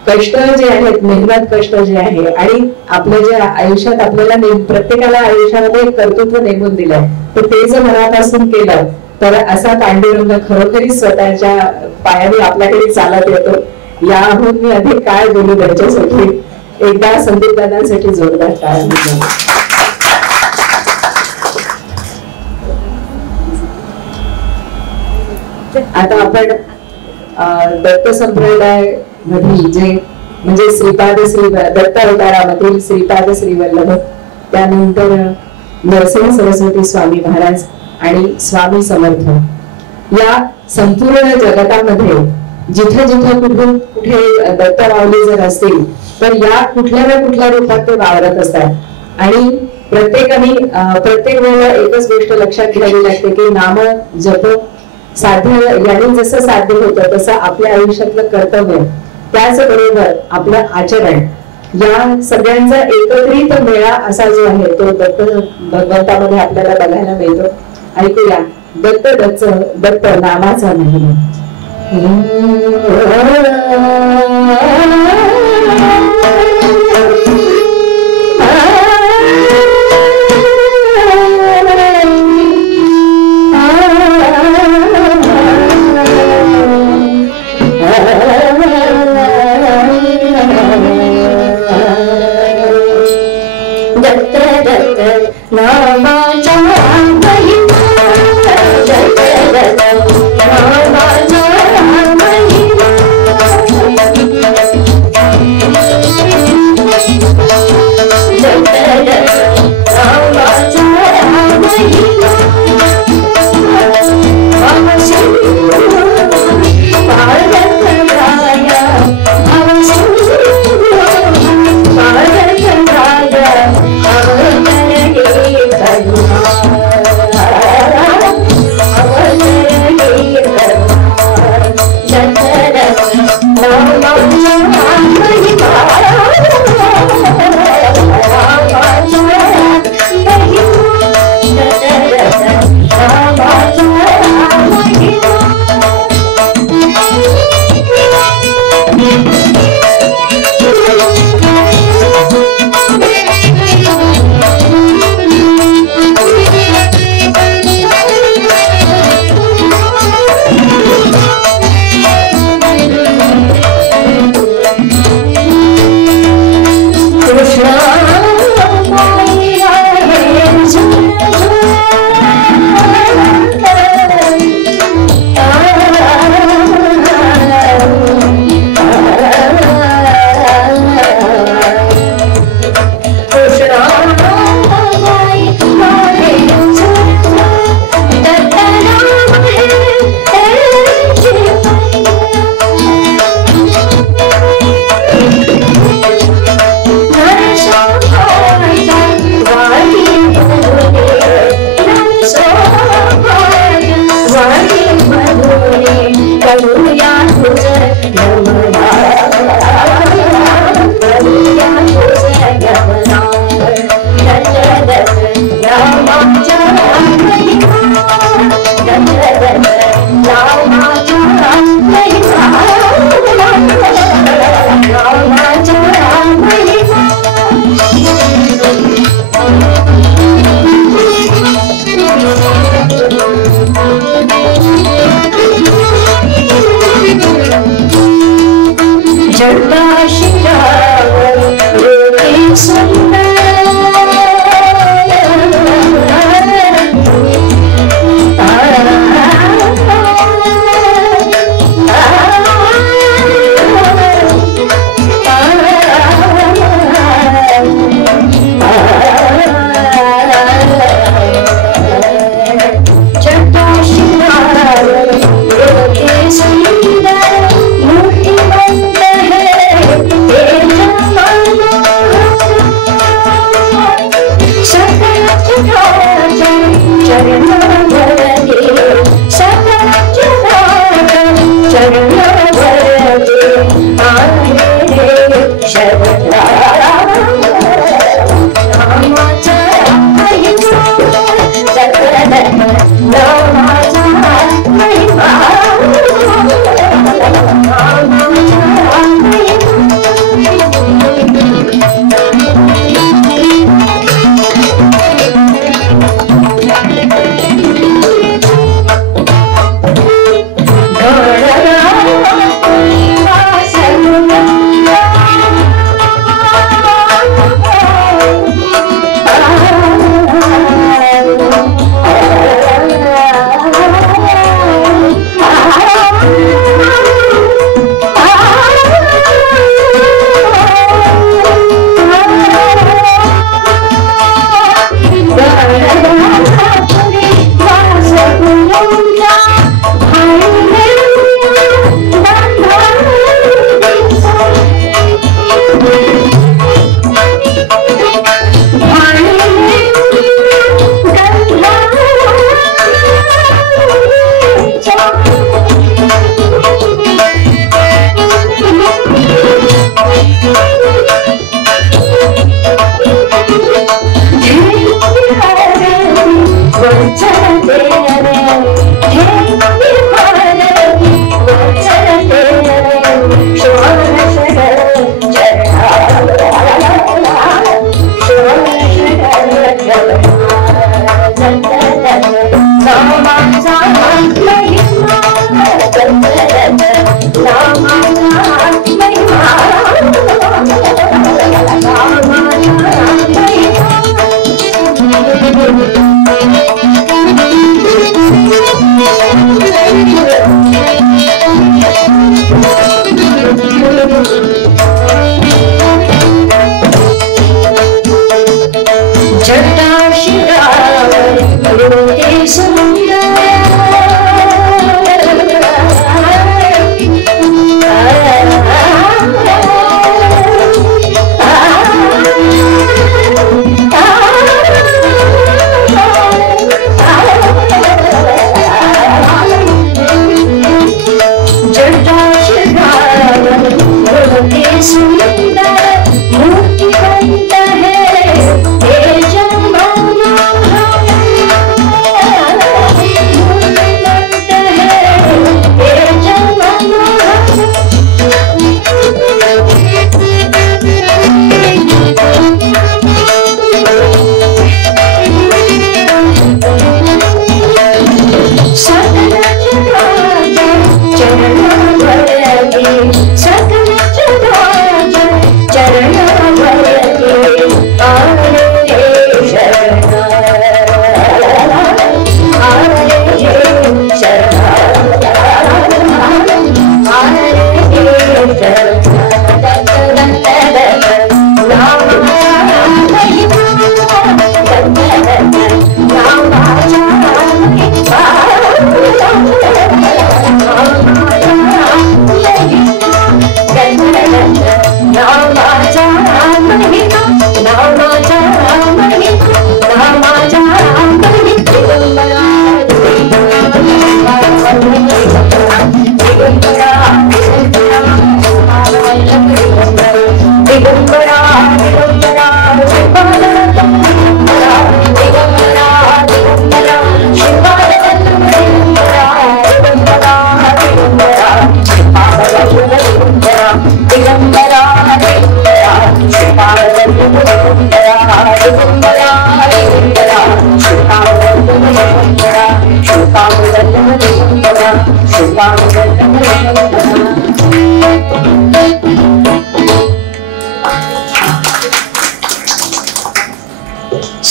कष्ट जे आहेत, मेहनत कष्ट जे आहे, आणि आपल्या जे आयुष्यात आपल्याला प्रत्येकाला आयुष्यामध्ये एक कर्तृत्व नेमून दिलंय, तर ते जर मनापासून केलं तर असा पांडुरंग खरोखरी स्वतःच्या पायाने आपल्याकडे चालत येतो। याहून मी अधिक काय बोलू त्यांच्यासाठी। एकदा संदीप दादांसाठी जोरदार टाळ्या। आता आपण दत्त संप्रदाय मधील जे म्हणजे श्रीपाद श्री दत्त अवतारामधील श्रीपाद श्री वल्लभ, त्यानंतर नरसिंह सरस्वती स्वामी महाराज आणि स्वामी समर्थ, या संपूर्ण जगतामध्ये जिथे जिथे कुठून कुठे दत्त माऊली जर असतील तर या कुठल्या ना कुठल्या रूपात ते वावरत असतात। आणि प्रत्येक वेळेला एकच गोष्ट लक्षात घ्यावी लागते की नाम जप साध्य यांनी जसं साध्य होतं तसं आपल्या आयुष्यातलं कर्तव्य, त्याचबरोबर आपलं आचरण, या सगळ्यांचा एकत्रित मेळा असा जो आहे तो दत्त भगवंतामध्ये आपल्याला बघायला मिळतो। ऐकूया दत्त नामाचा महिमा।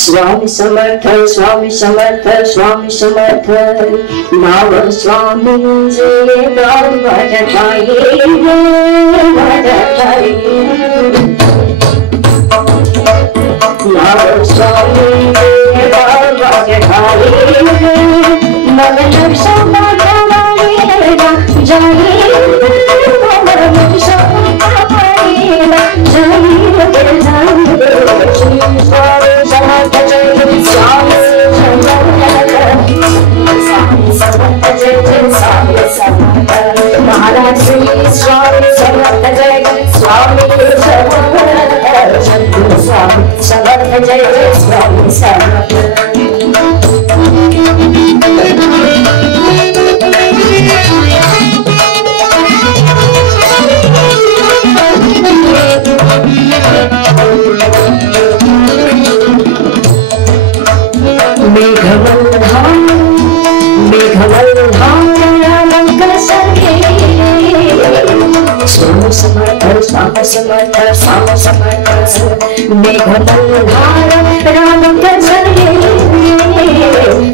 स्वामी समर्थ स्वामी समर्थ स्वामी समर्थ नाव स्वामी जे गाव भजताई नाव स्वामी जे गाव भजताई मन लक्ष्य भगवानेगा जाई मन लक्ष्य भगवानेगा महाराज श्री स्वामी समर्थ जय स्वामी स्वामी समर्थ जय स्वामी समर्थ स्वामी समर्थ स्वामी समर्थ मेघमल्हार राम कसरे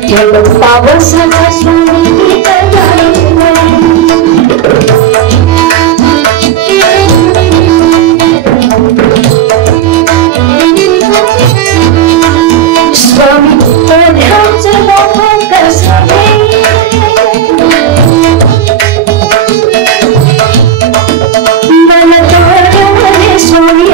जब पावस स्वामी स्वामी प्रधान कसरे स्वामी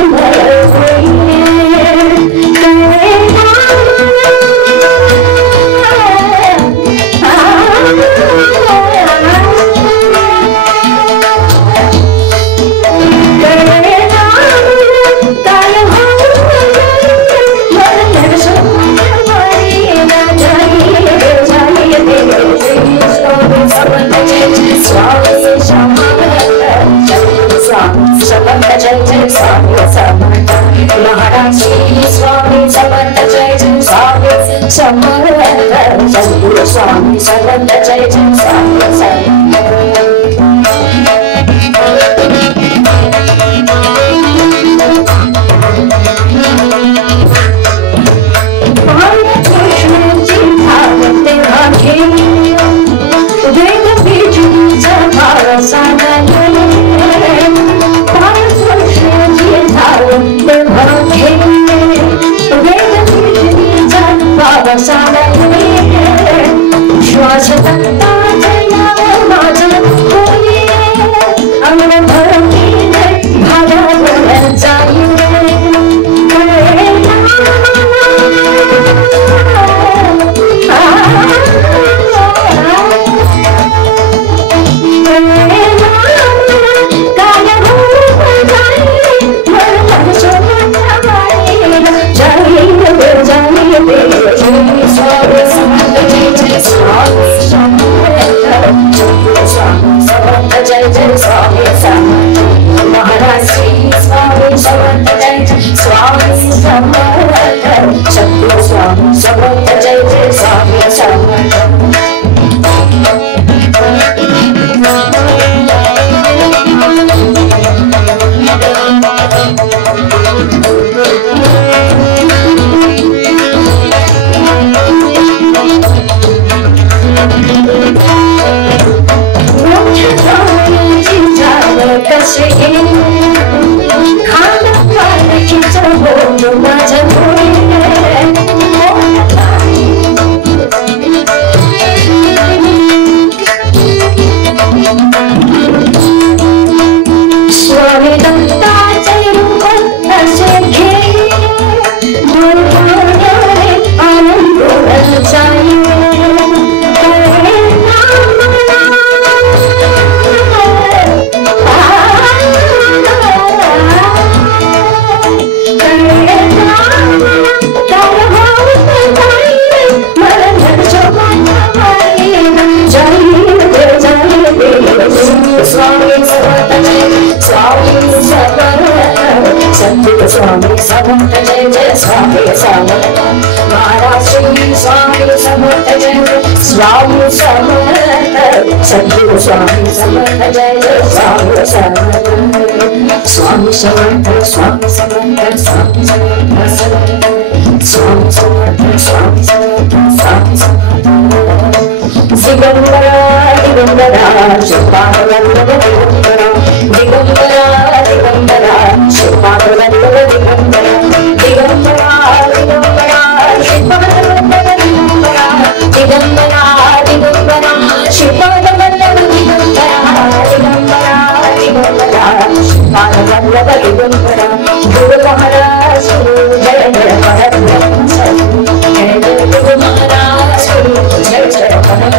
समर्थ सद्गुरु स्वामी समर्थ जय जय स्वामी समर्थ स्वामी समर्थ जय जय स्वामी समर्थ महाराज श्री स्वामी समर्थ जय जय स्वामी समर्थ सद्गुरु स्वामी समर्थ जय जय स्वामी समर्थ स्वामी समर्थ स्वामी समर्थ स्वामी समर्थ स्वामी समर्थ स्वामी समर्थ स्वामी समर्थ दिगंबरा दिगंबरा शिवानंद दिगंबरा दिगंबरा दिगंबरा शिवानंद दिगंबरा दिगंबरा दिगंबरा शिवानंद दिगंबरा दिगंबरा दिगंबरा शिवानंद दिगंबरा दिगंबरा दिगंबरा शिवानंद दिगंबरा गुरु महाराज जय जय परम जय जय गुरु महाराज जय जय परम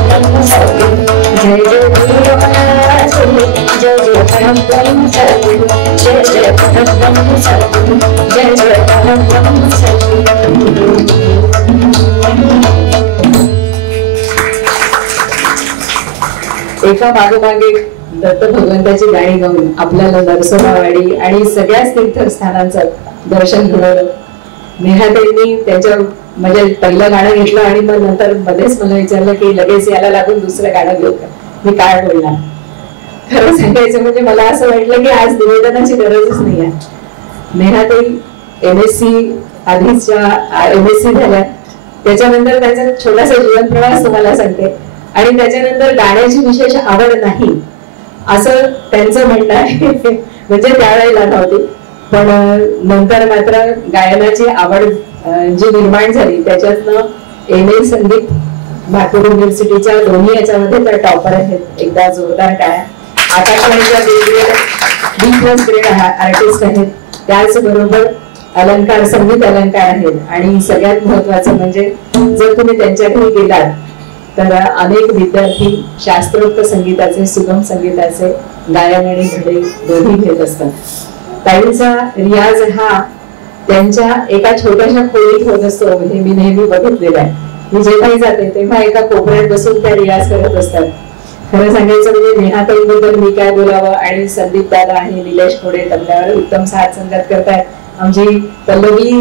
जय जय गुरु महाराज जय जय परम जय जय परम जय जय परम एका मागोमागे दत्त भगवंताची गाणी गाऊन आपल्याला नरसोबावाडी आणि सगळ्याच तीर्थस्थानांचं दर्शन घडवलं. नेहाताईंनी त्यांच्या म्हणजे पहिलं गाणं घेतलं आणि मग नंतर मध्येच मला विचारलं की लगेच याला लागून दुसरं गाणं घेऊ का. मी काय बोलणार. खरं सांगायचं म्हणजे मला असं वाटलं की आज निवेदनाची गरजच नाही आहे. नेहाताई MSc आधीच्या MSc झाल्या, त्याच्यानंतर त्याचा छोटासा जीवन प्रवास तुम्हाला सांगते आणि त्याच्यानंतर गाण्याची विशेष आवड नाही असं त्यांचं म्हणणं आहे. म्हणजे त्यावेळेला नव्हती, पण नंतर मात्र गायनाची आवड जी निर्माण झाली त्याच्यातनं MA संगीत नागपूर युनिव्हर्सिटीच्या दोन्ही याच्यामध्ये त्या टॉपर आहेत. एकदा जोरदार टाळ्या. आकाशवाणीच्या B+ ग्रेड आर्टिस्ट आहेत, त्याचबरोबर अलंकार संगीत अलंकार आहेत. आणि सगळ्यात महत्वाचं म्हणजे जर तुम्ही त्यांच्या घरी गेलात तर अनेक विद्यार्थी शास्त्रोक्त संगीताचे सुगम संगीताचे गायन आणि धडे दोन्ही घेत असतात. ताईंचा रियाज हा त्यांच्या एका छोट्याशा खोलीत होत असतो हे मी नेहमी बघितलेलं आहे. मी जेव्हाही जाते तेव्हा एका कोपऱ्यात बसून त्या रियाज करत असतात. खरं सांगायचं म्हणजे नेहाताईंबद्दल मी काय बोलावं. आणि संदीप दादा आणि निलेश खोडे तबल्यावर उत्तम साथ संगत करतायत. आमची पल्लवी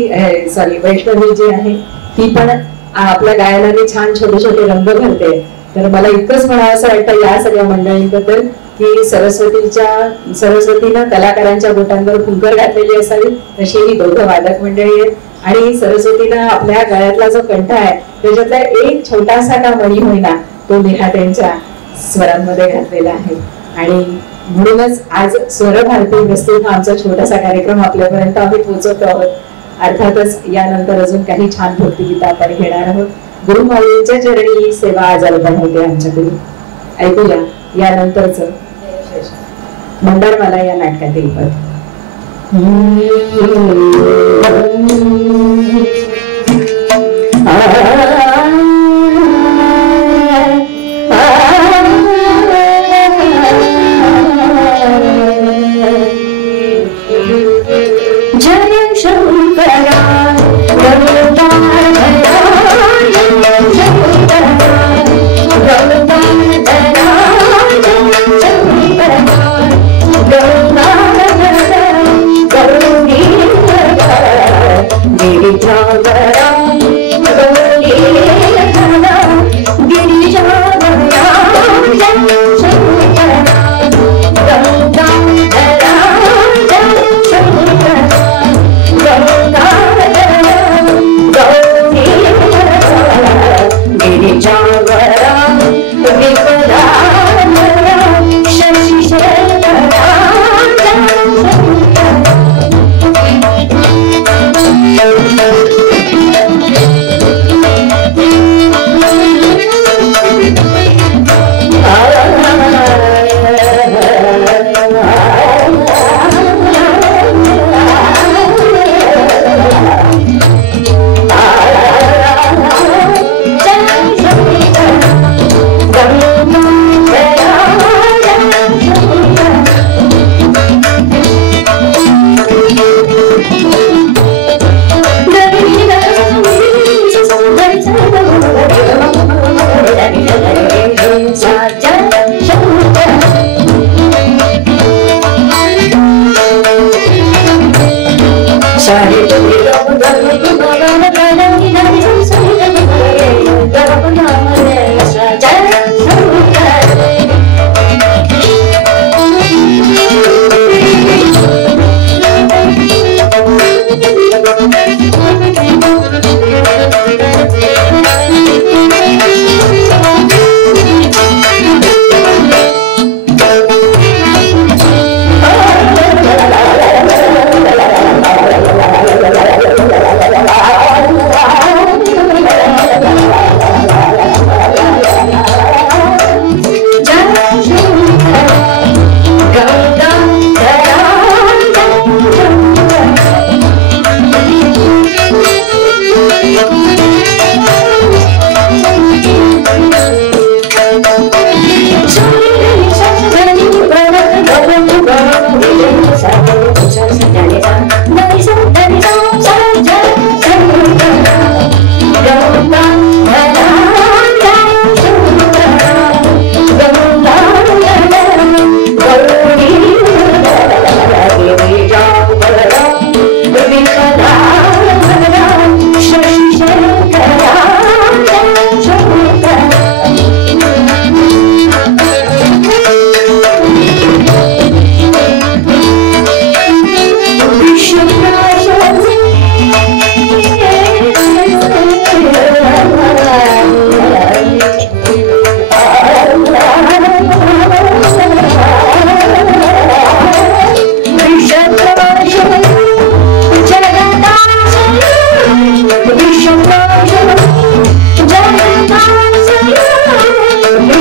वैष्णवी जी आहे ती पण आपल्या गायनाने छान छोटे छोटे रंग भरते. तर मला इतकंच म्हणावं असं वाटतं या सगळ्या मंडळींबद्दल की सरस्वतीनं कलाकारांच्या बोटांवर फुंकर घातलेली असावी तशी ही दोघं वादक मंडळी आहेत. आणि सरस्वतीनं आपल्या गळ्यातला जो कंठ आहे त्याच्यातला एक छोटासा का मणी होईना तो नेहा त्यांच्या स्वरांमध्ये घातलेला आहे. आणि म्हणूनच आज स्वर भारती प्रस्तुत हा आमचा छोटासा कार्यक्रम आपल्यापर्यंत आम्ही पोहोचवतो आहोत. अर्थातच यानंतर अजून काही छान भक्तिगीतं आपण घेणार आहोत. गुरुमाऊलींच्या चरणी ही सेवा आज अर्पण होते आमच्याकडून. ऐकूया यानंतरच मंदारमाला या नाटकातील पद. जय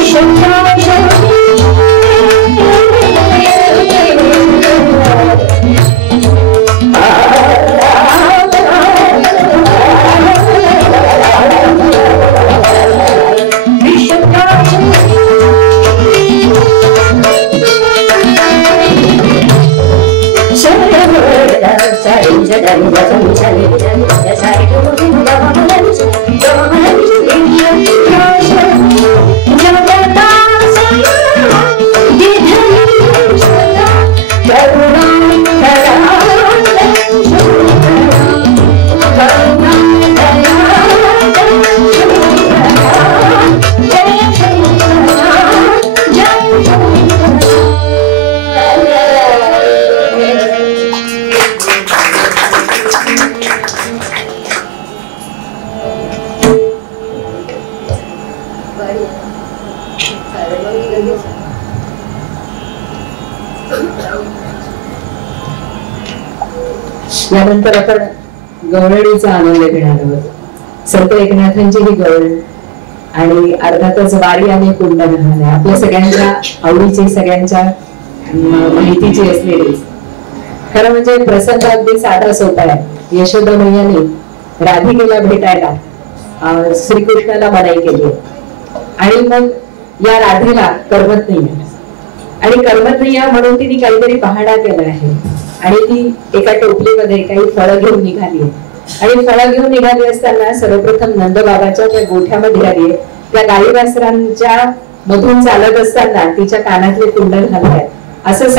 शंकरा यानंतर आपण गवळणीचा आनंद घेणार आहोत. संत एकनाथांची ही गवळण आणि अर्थातच वारी आणि कुंडलधान आपल्या सगळ्यांच्या आवडीची, सगळ्यांच्या माहितीची असलेली. खरं म्हणजे प्रसंग अगदी साधा सोपा आहे. यशोदा मैयाने राधिकेला भेटायला श्रीकृष्णाला मनाई केली आणि मग या राधेला करमत नाही आणि करमत नाही म्हणून तिने काहीतरी पहाडा केला आहे आणि ती एका टोपलीमध्ये काही फळं घेऊन निघाली आणि फळं घेऊन निघाली असताना सर्वप्रथम नंदबाबाच्या त्या गोठ्यामध्ये आली. त्या गाई वासरांच्या मधून चालत असताना तिच्या कानातले कुंडल घालताय. असं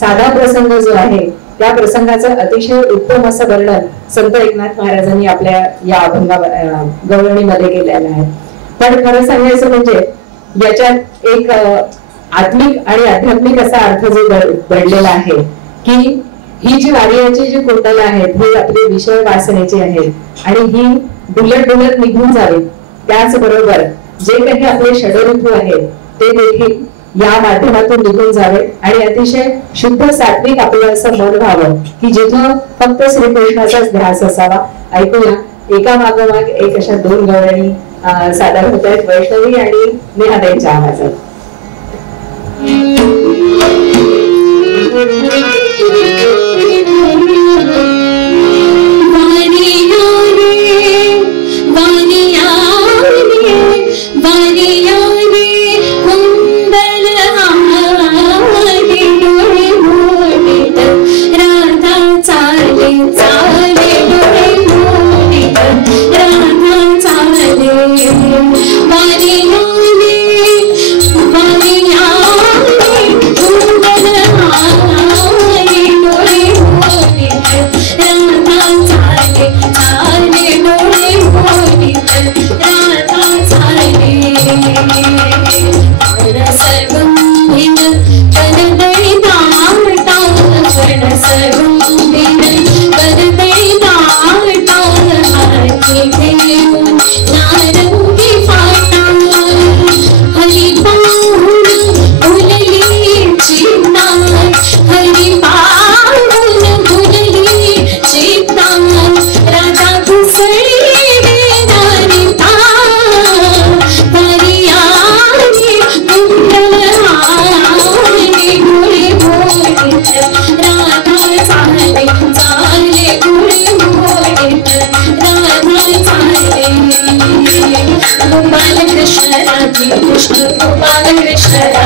साधा प्रसंग जो आहे त्या प्रसंगाचं अतिशय उत्तम असं वर्णन संत एकनाथ महाराजांनी आपल्या या अभंगा गवळणीमध्ये केलेलं आहे. पण खरं सांगायचं म्हणजे याच्यात एक आत्मिक आणि आध्यात्मिक असा अर्थ जो दडलेला आहे की ही जी वारियाची जी कुंडल आहेत ही आपली विषय वासनेची आहेत आणि ही डुलत डुलत निघून जावी. त्याचबरोबर जे काही आपले षडऋतू आहेत ते देखील या माध्यमातून निघून जावे आणि अतिशय शुद्ध सात्विक आपलं असं मन व्हावं की जिथं फक्त श्रीकृष्णाचाच ध्यास असावा. ऐकूया एका मागोमाग एक अशा 2 गवळणी सादर होत आहेत वैष्णवी आणि नेहाताईंच्या आवाजात. Hare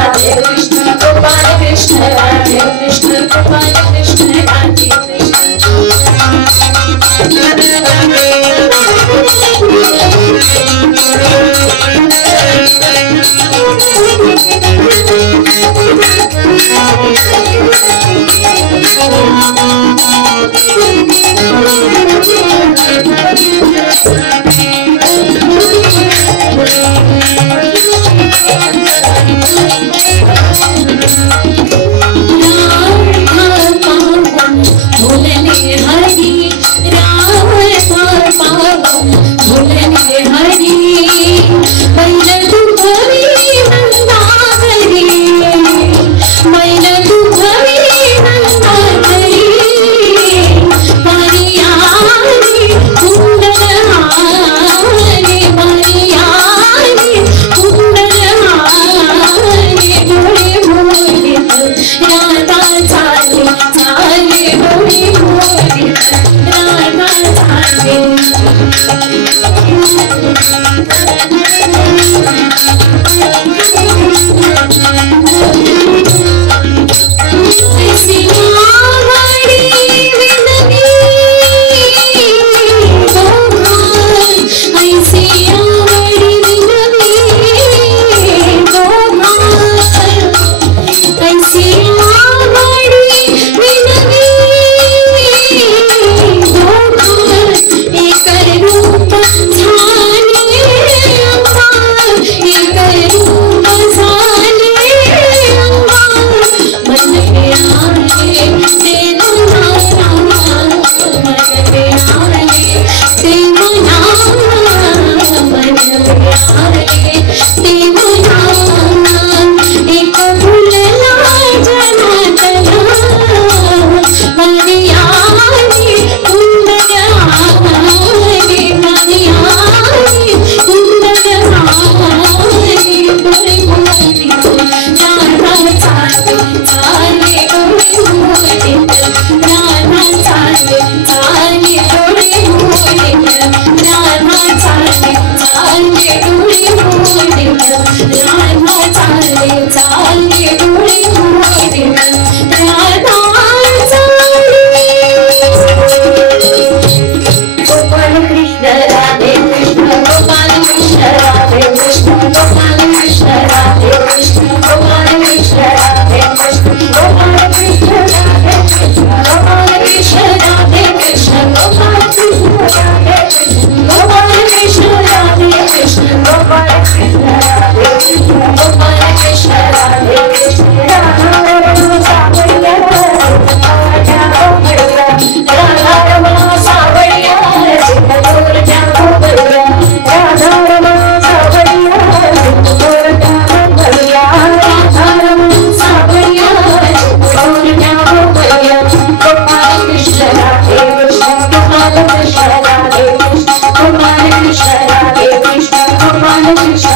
Krishna Radhe Krishna Gopal Krishna Radhe Krishna Gopal Krishna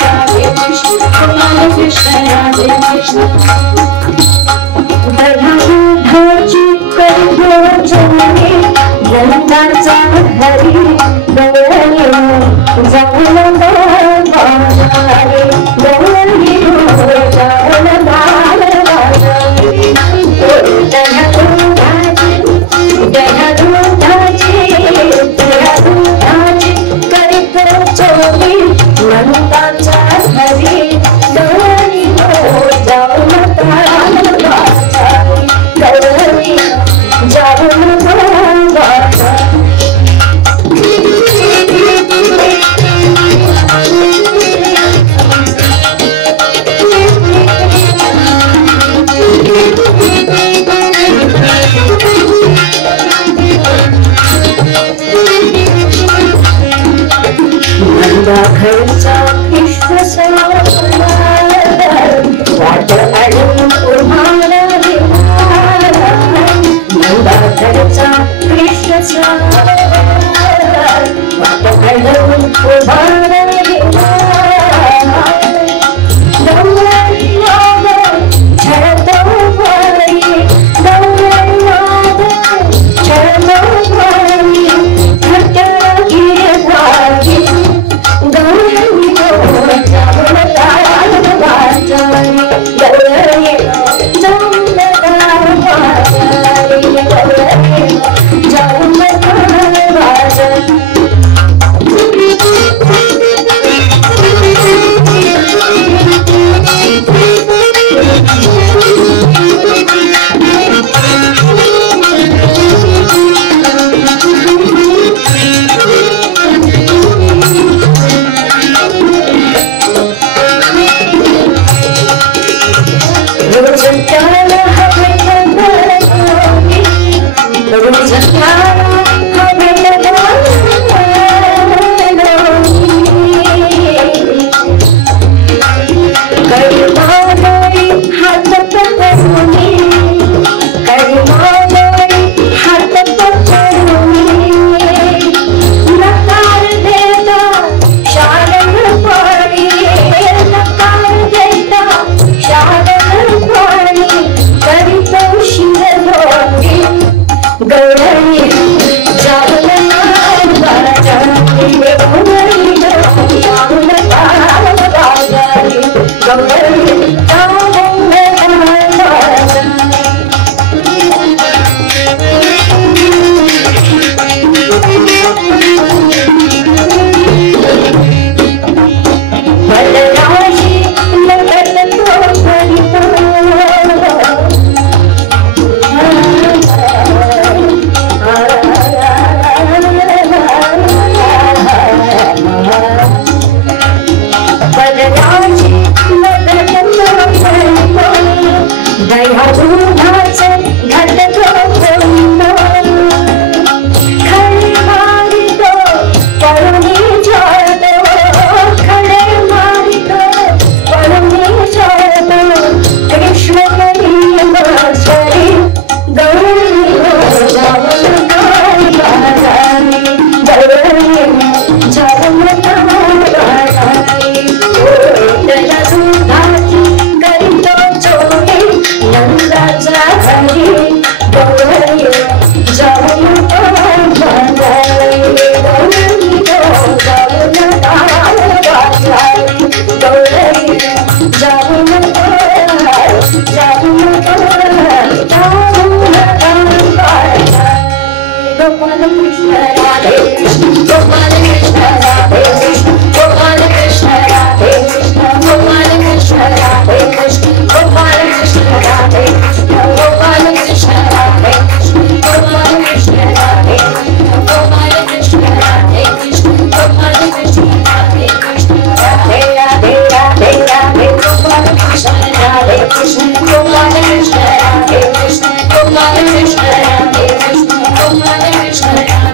Radhe Krishna Gopal Krishna Radhe Krishna धर्माची करितो जमणे जनताचा हरी गवळणी जाऊन बाजारे गवळणी जाऊन बाजारे दह्यादुधाची करितो चोरी जनताचा हरी गवळणी जाऊन घरचा वाट अडून उभारा घरचा कृष्णचा वाट अडून उभारा झळतो पाणी झळतो पाणी घट्टा गिरवागी गौरी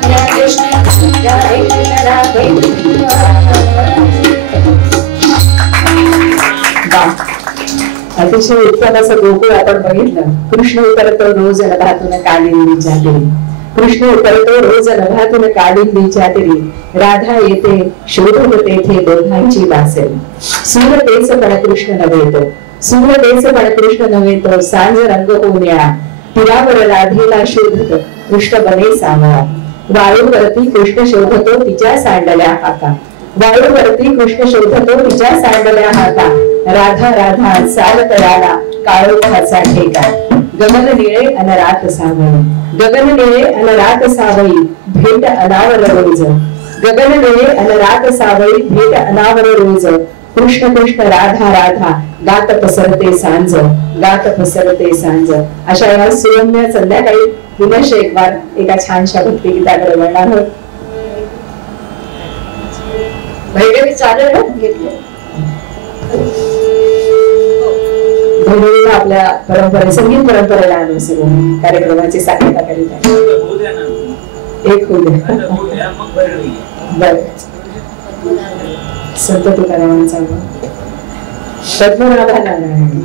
Krishna अतिशय उत्तम असं गोकुळ आपण बघितलं. कृष्ण उतरतो रोज नभातून कालिंदीच्या तिरी, कृष्ण उतरतो रोज नभातून कालिंदीच्या तिरी, राधा येते शोधत तेथे दोघांची बासेल. सूर तेच पण कृष्ण नव्हे तो, सूर तेच पण कृष्ण नव्हे तो, सांज रंग हो निळा, तीरावर राधेला शोधत कृष्ण बने सावळा. वाळूवरती कृष्ण शोधतो तिच्या सांडल्या हाका, वाळूवरती कृष्ण शोधतो तिच्या सांडल्या हाका, राधा राधा साल तळाला काळोखाचा ठेका. गगन निळे अन रात सावळी, गगन निळे अन रात सावळी, भेट अनावर रोज, गगन निळे अन रात सावळी, भेट अनावर रोज. कृष्ण कृष्ण राधा राधा गात पसरते सांज, गात पसरते सांज. अशा या सुरम्य संध्याकाळी पुनश एक वार एका छानशा भक्तिगीताकडे वळणार आहोत. भैरवी चालेल ना घेतलं. भैरवीला आपल्या परंपरे संगीत परंपरेला अनुसरून कार्यक्रमाची साक्षता करीत आहे. एक होऊ द्या. बर संत तुकारामांचा पद्मनाभा नारायण.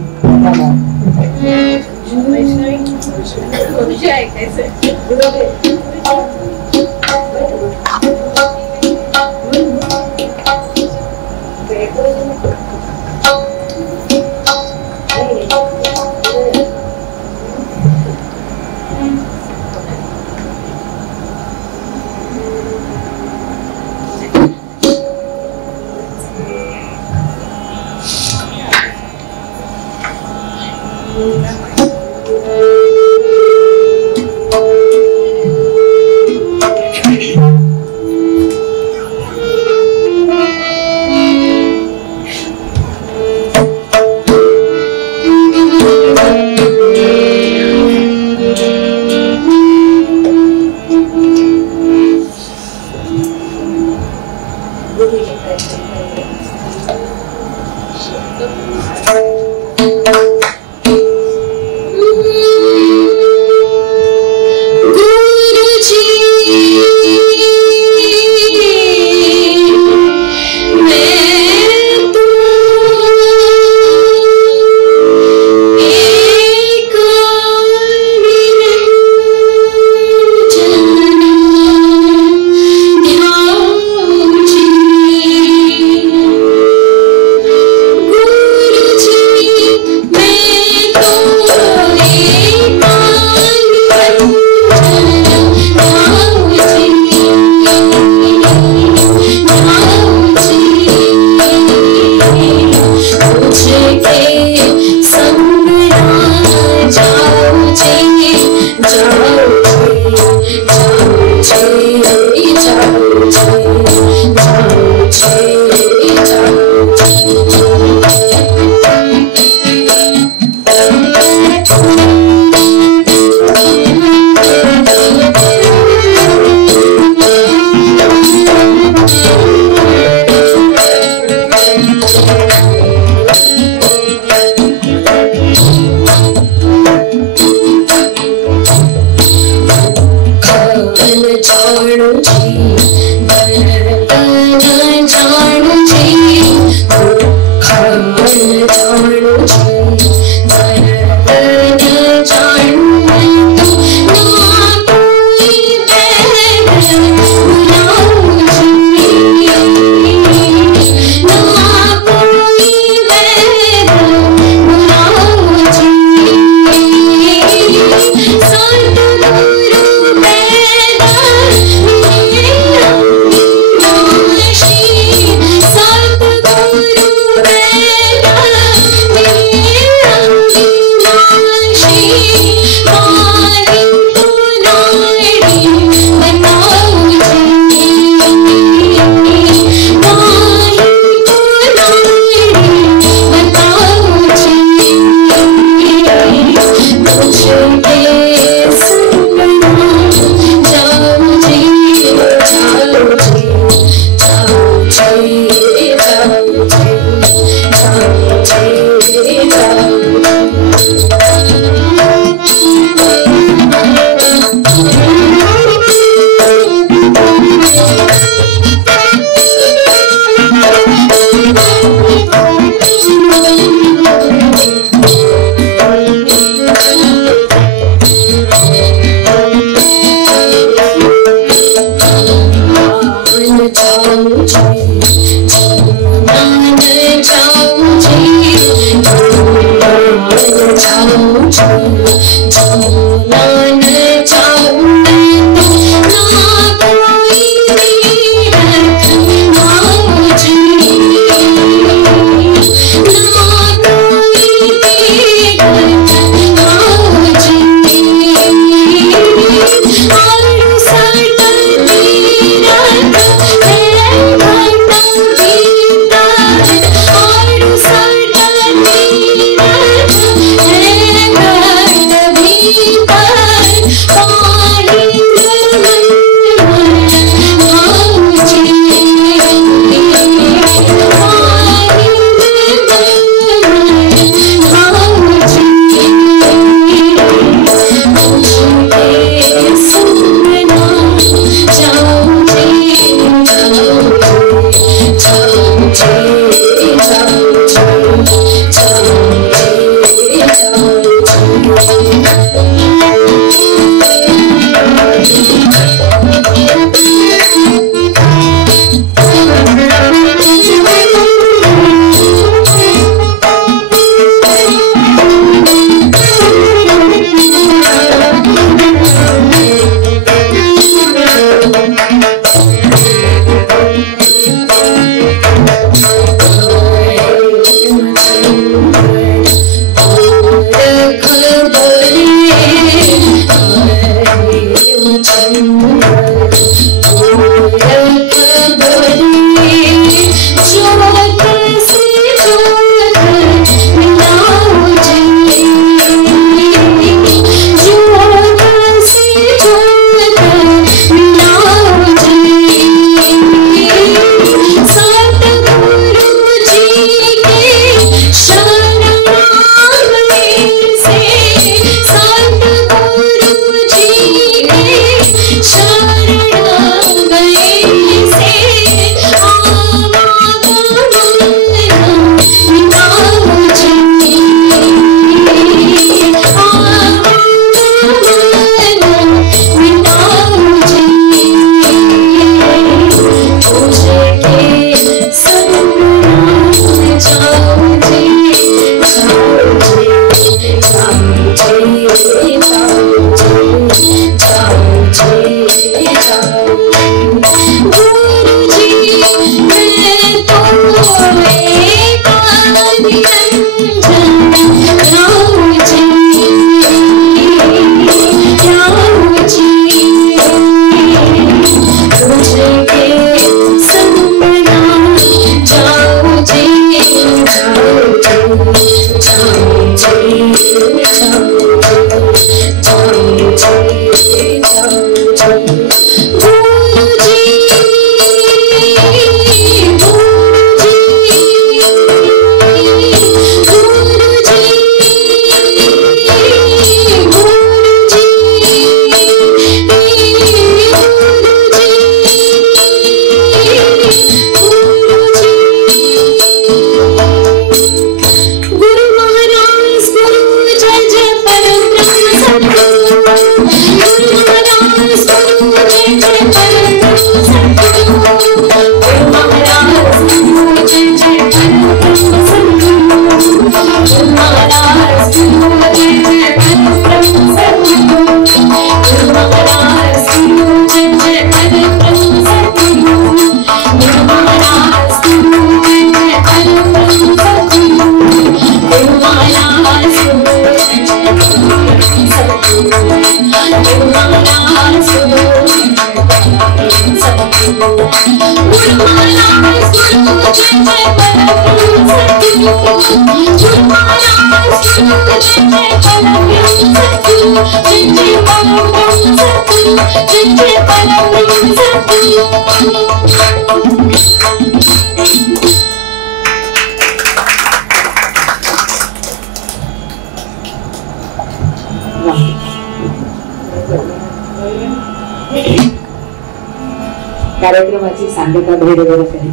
कार्यक्रमाची सांगता भेट वगैरे करी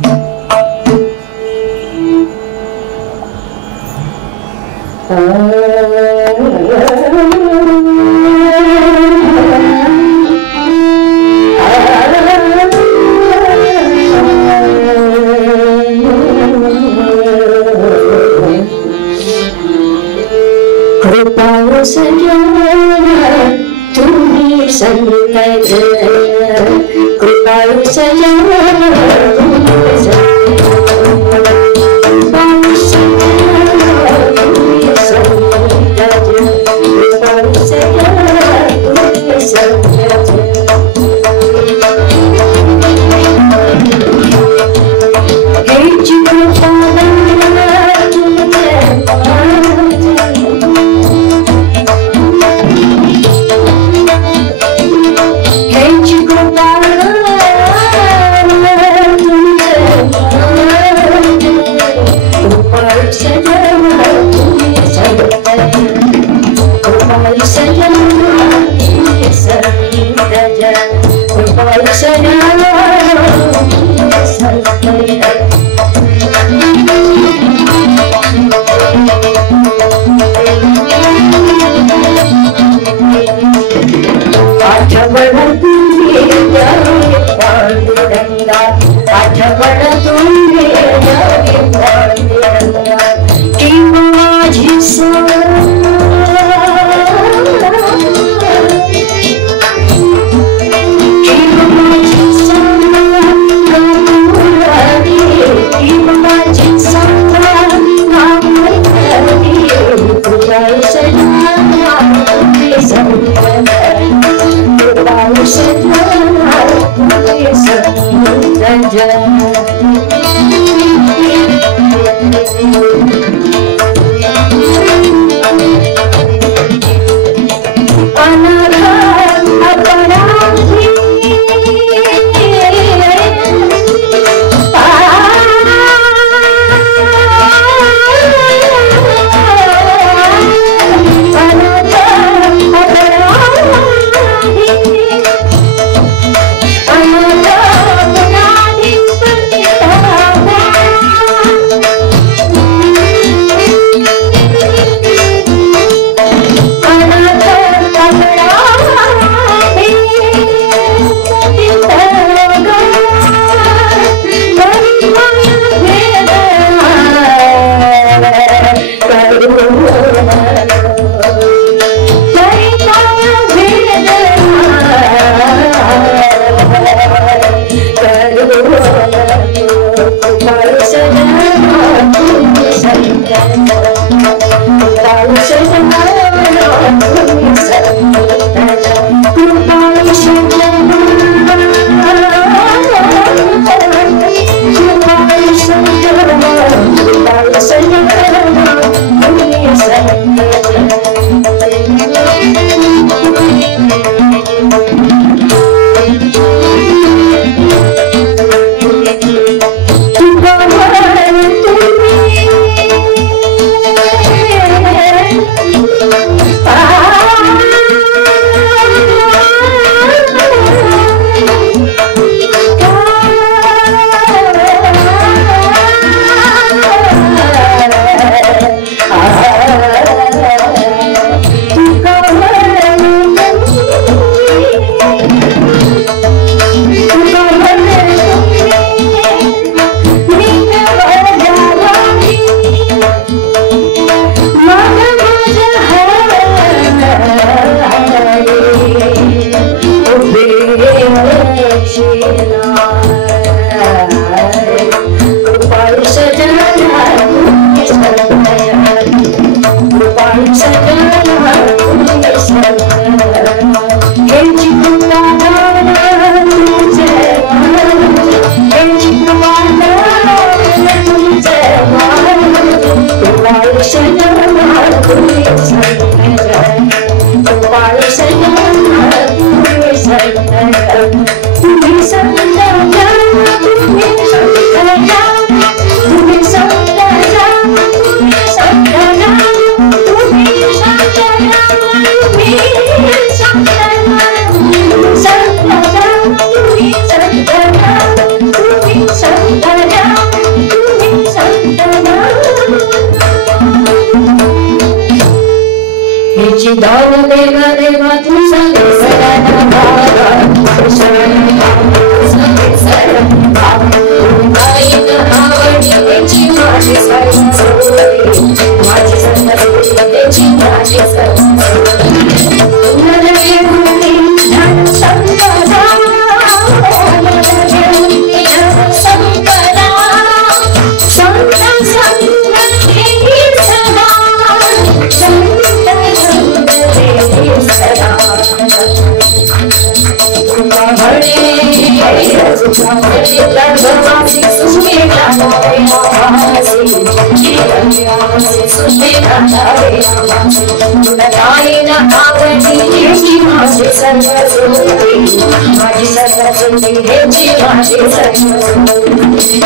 कृपा सजा तुम्ही संकट कृपा सजा कृपा सजा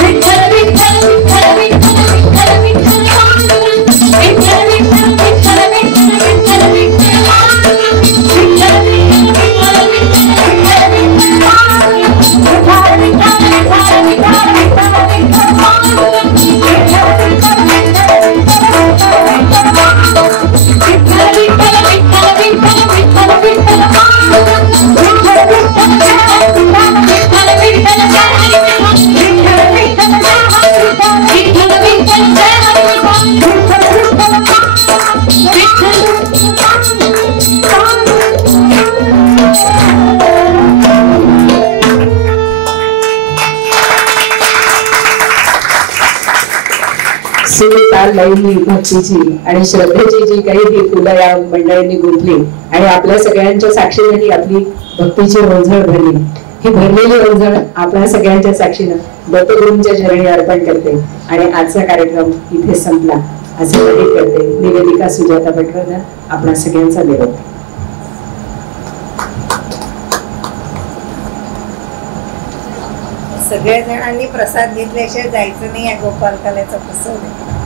विठ्ठल लाल लाईनी भक्तीची आणि श्रद्धेची जी काही ही फुलं या मंडळींनी गुंतली आणि आपल्या सगळ्यांच्या साक्षीने ही आपली भक्तीची ओंजळ भरली. ही भरलेली ओंजळ आपल्या सगळ्यांच्या साक्षीनं दत्तगुरूंच्या चरणी अर्पण करते आणि आजचा कार्यक्रम इथे संपला असं विनंती करते. निवेदिका सुजाता भटकर आपणा सगळ्यांचा निरोप. सगळ्या जणांनी प्रसाद घेतल्याशिवाय जायचं नाही. या गोपाल कलेचा प्रसाद आहे.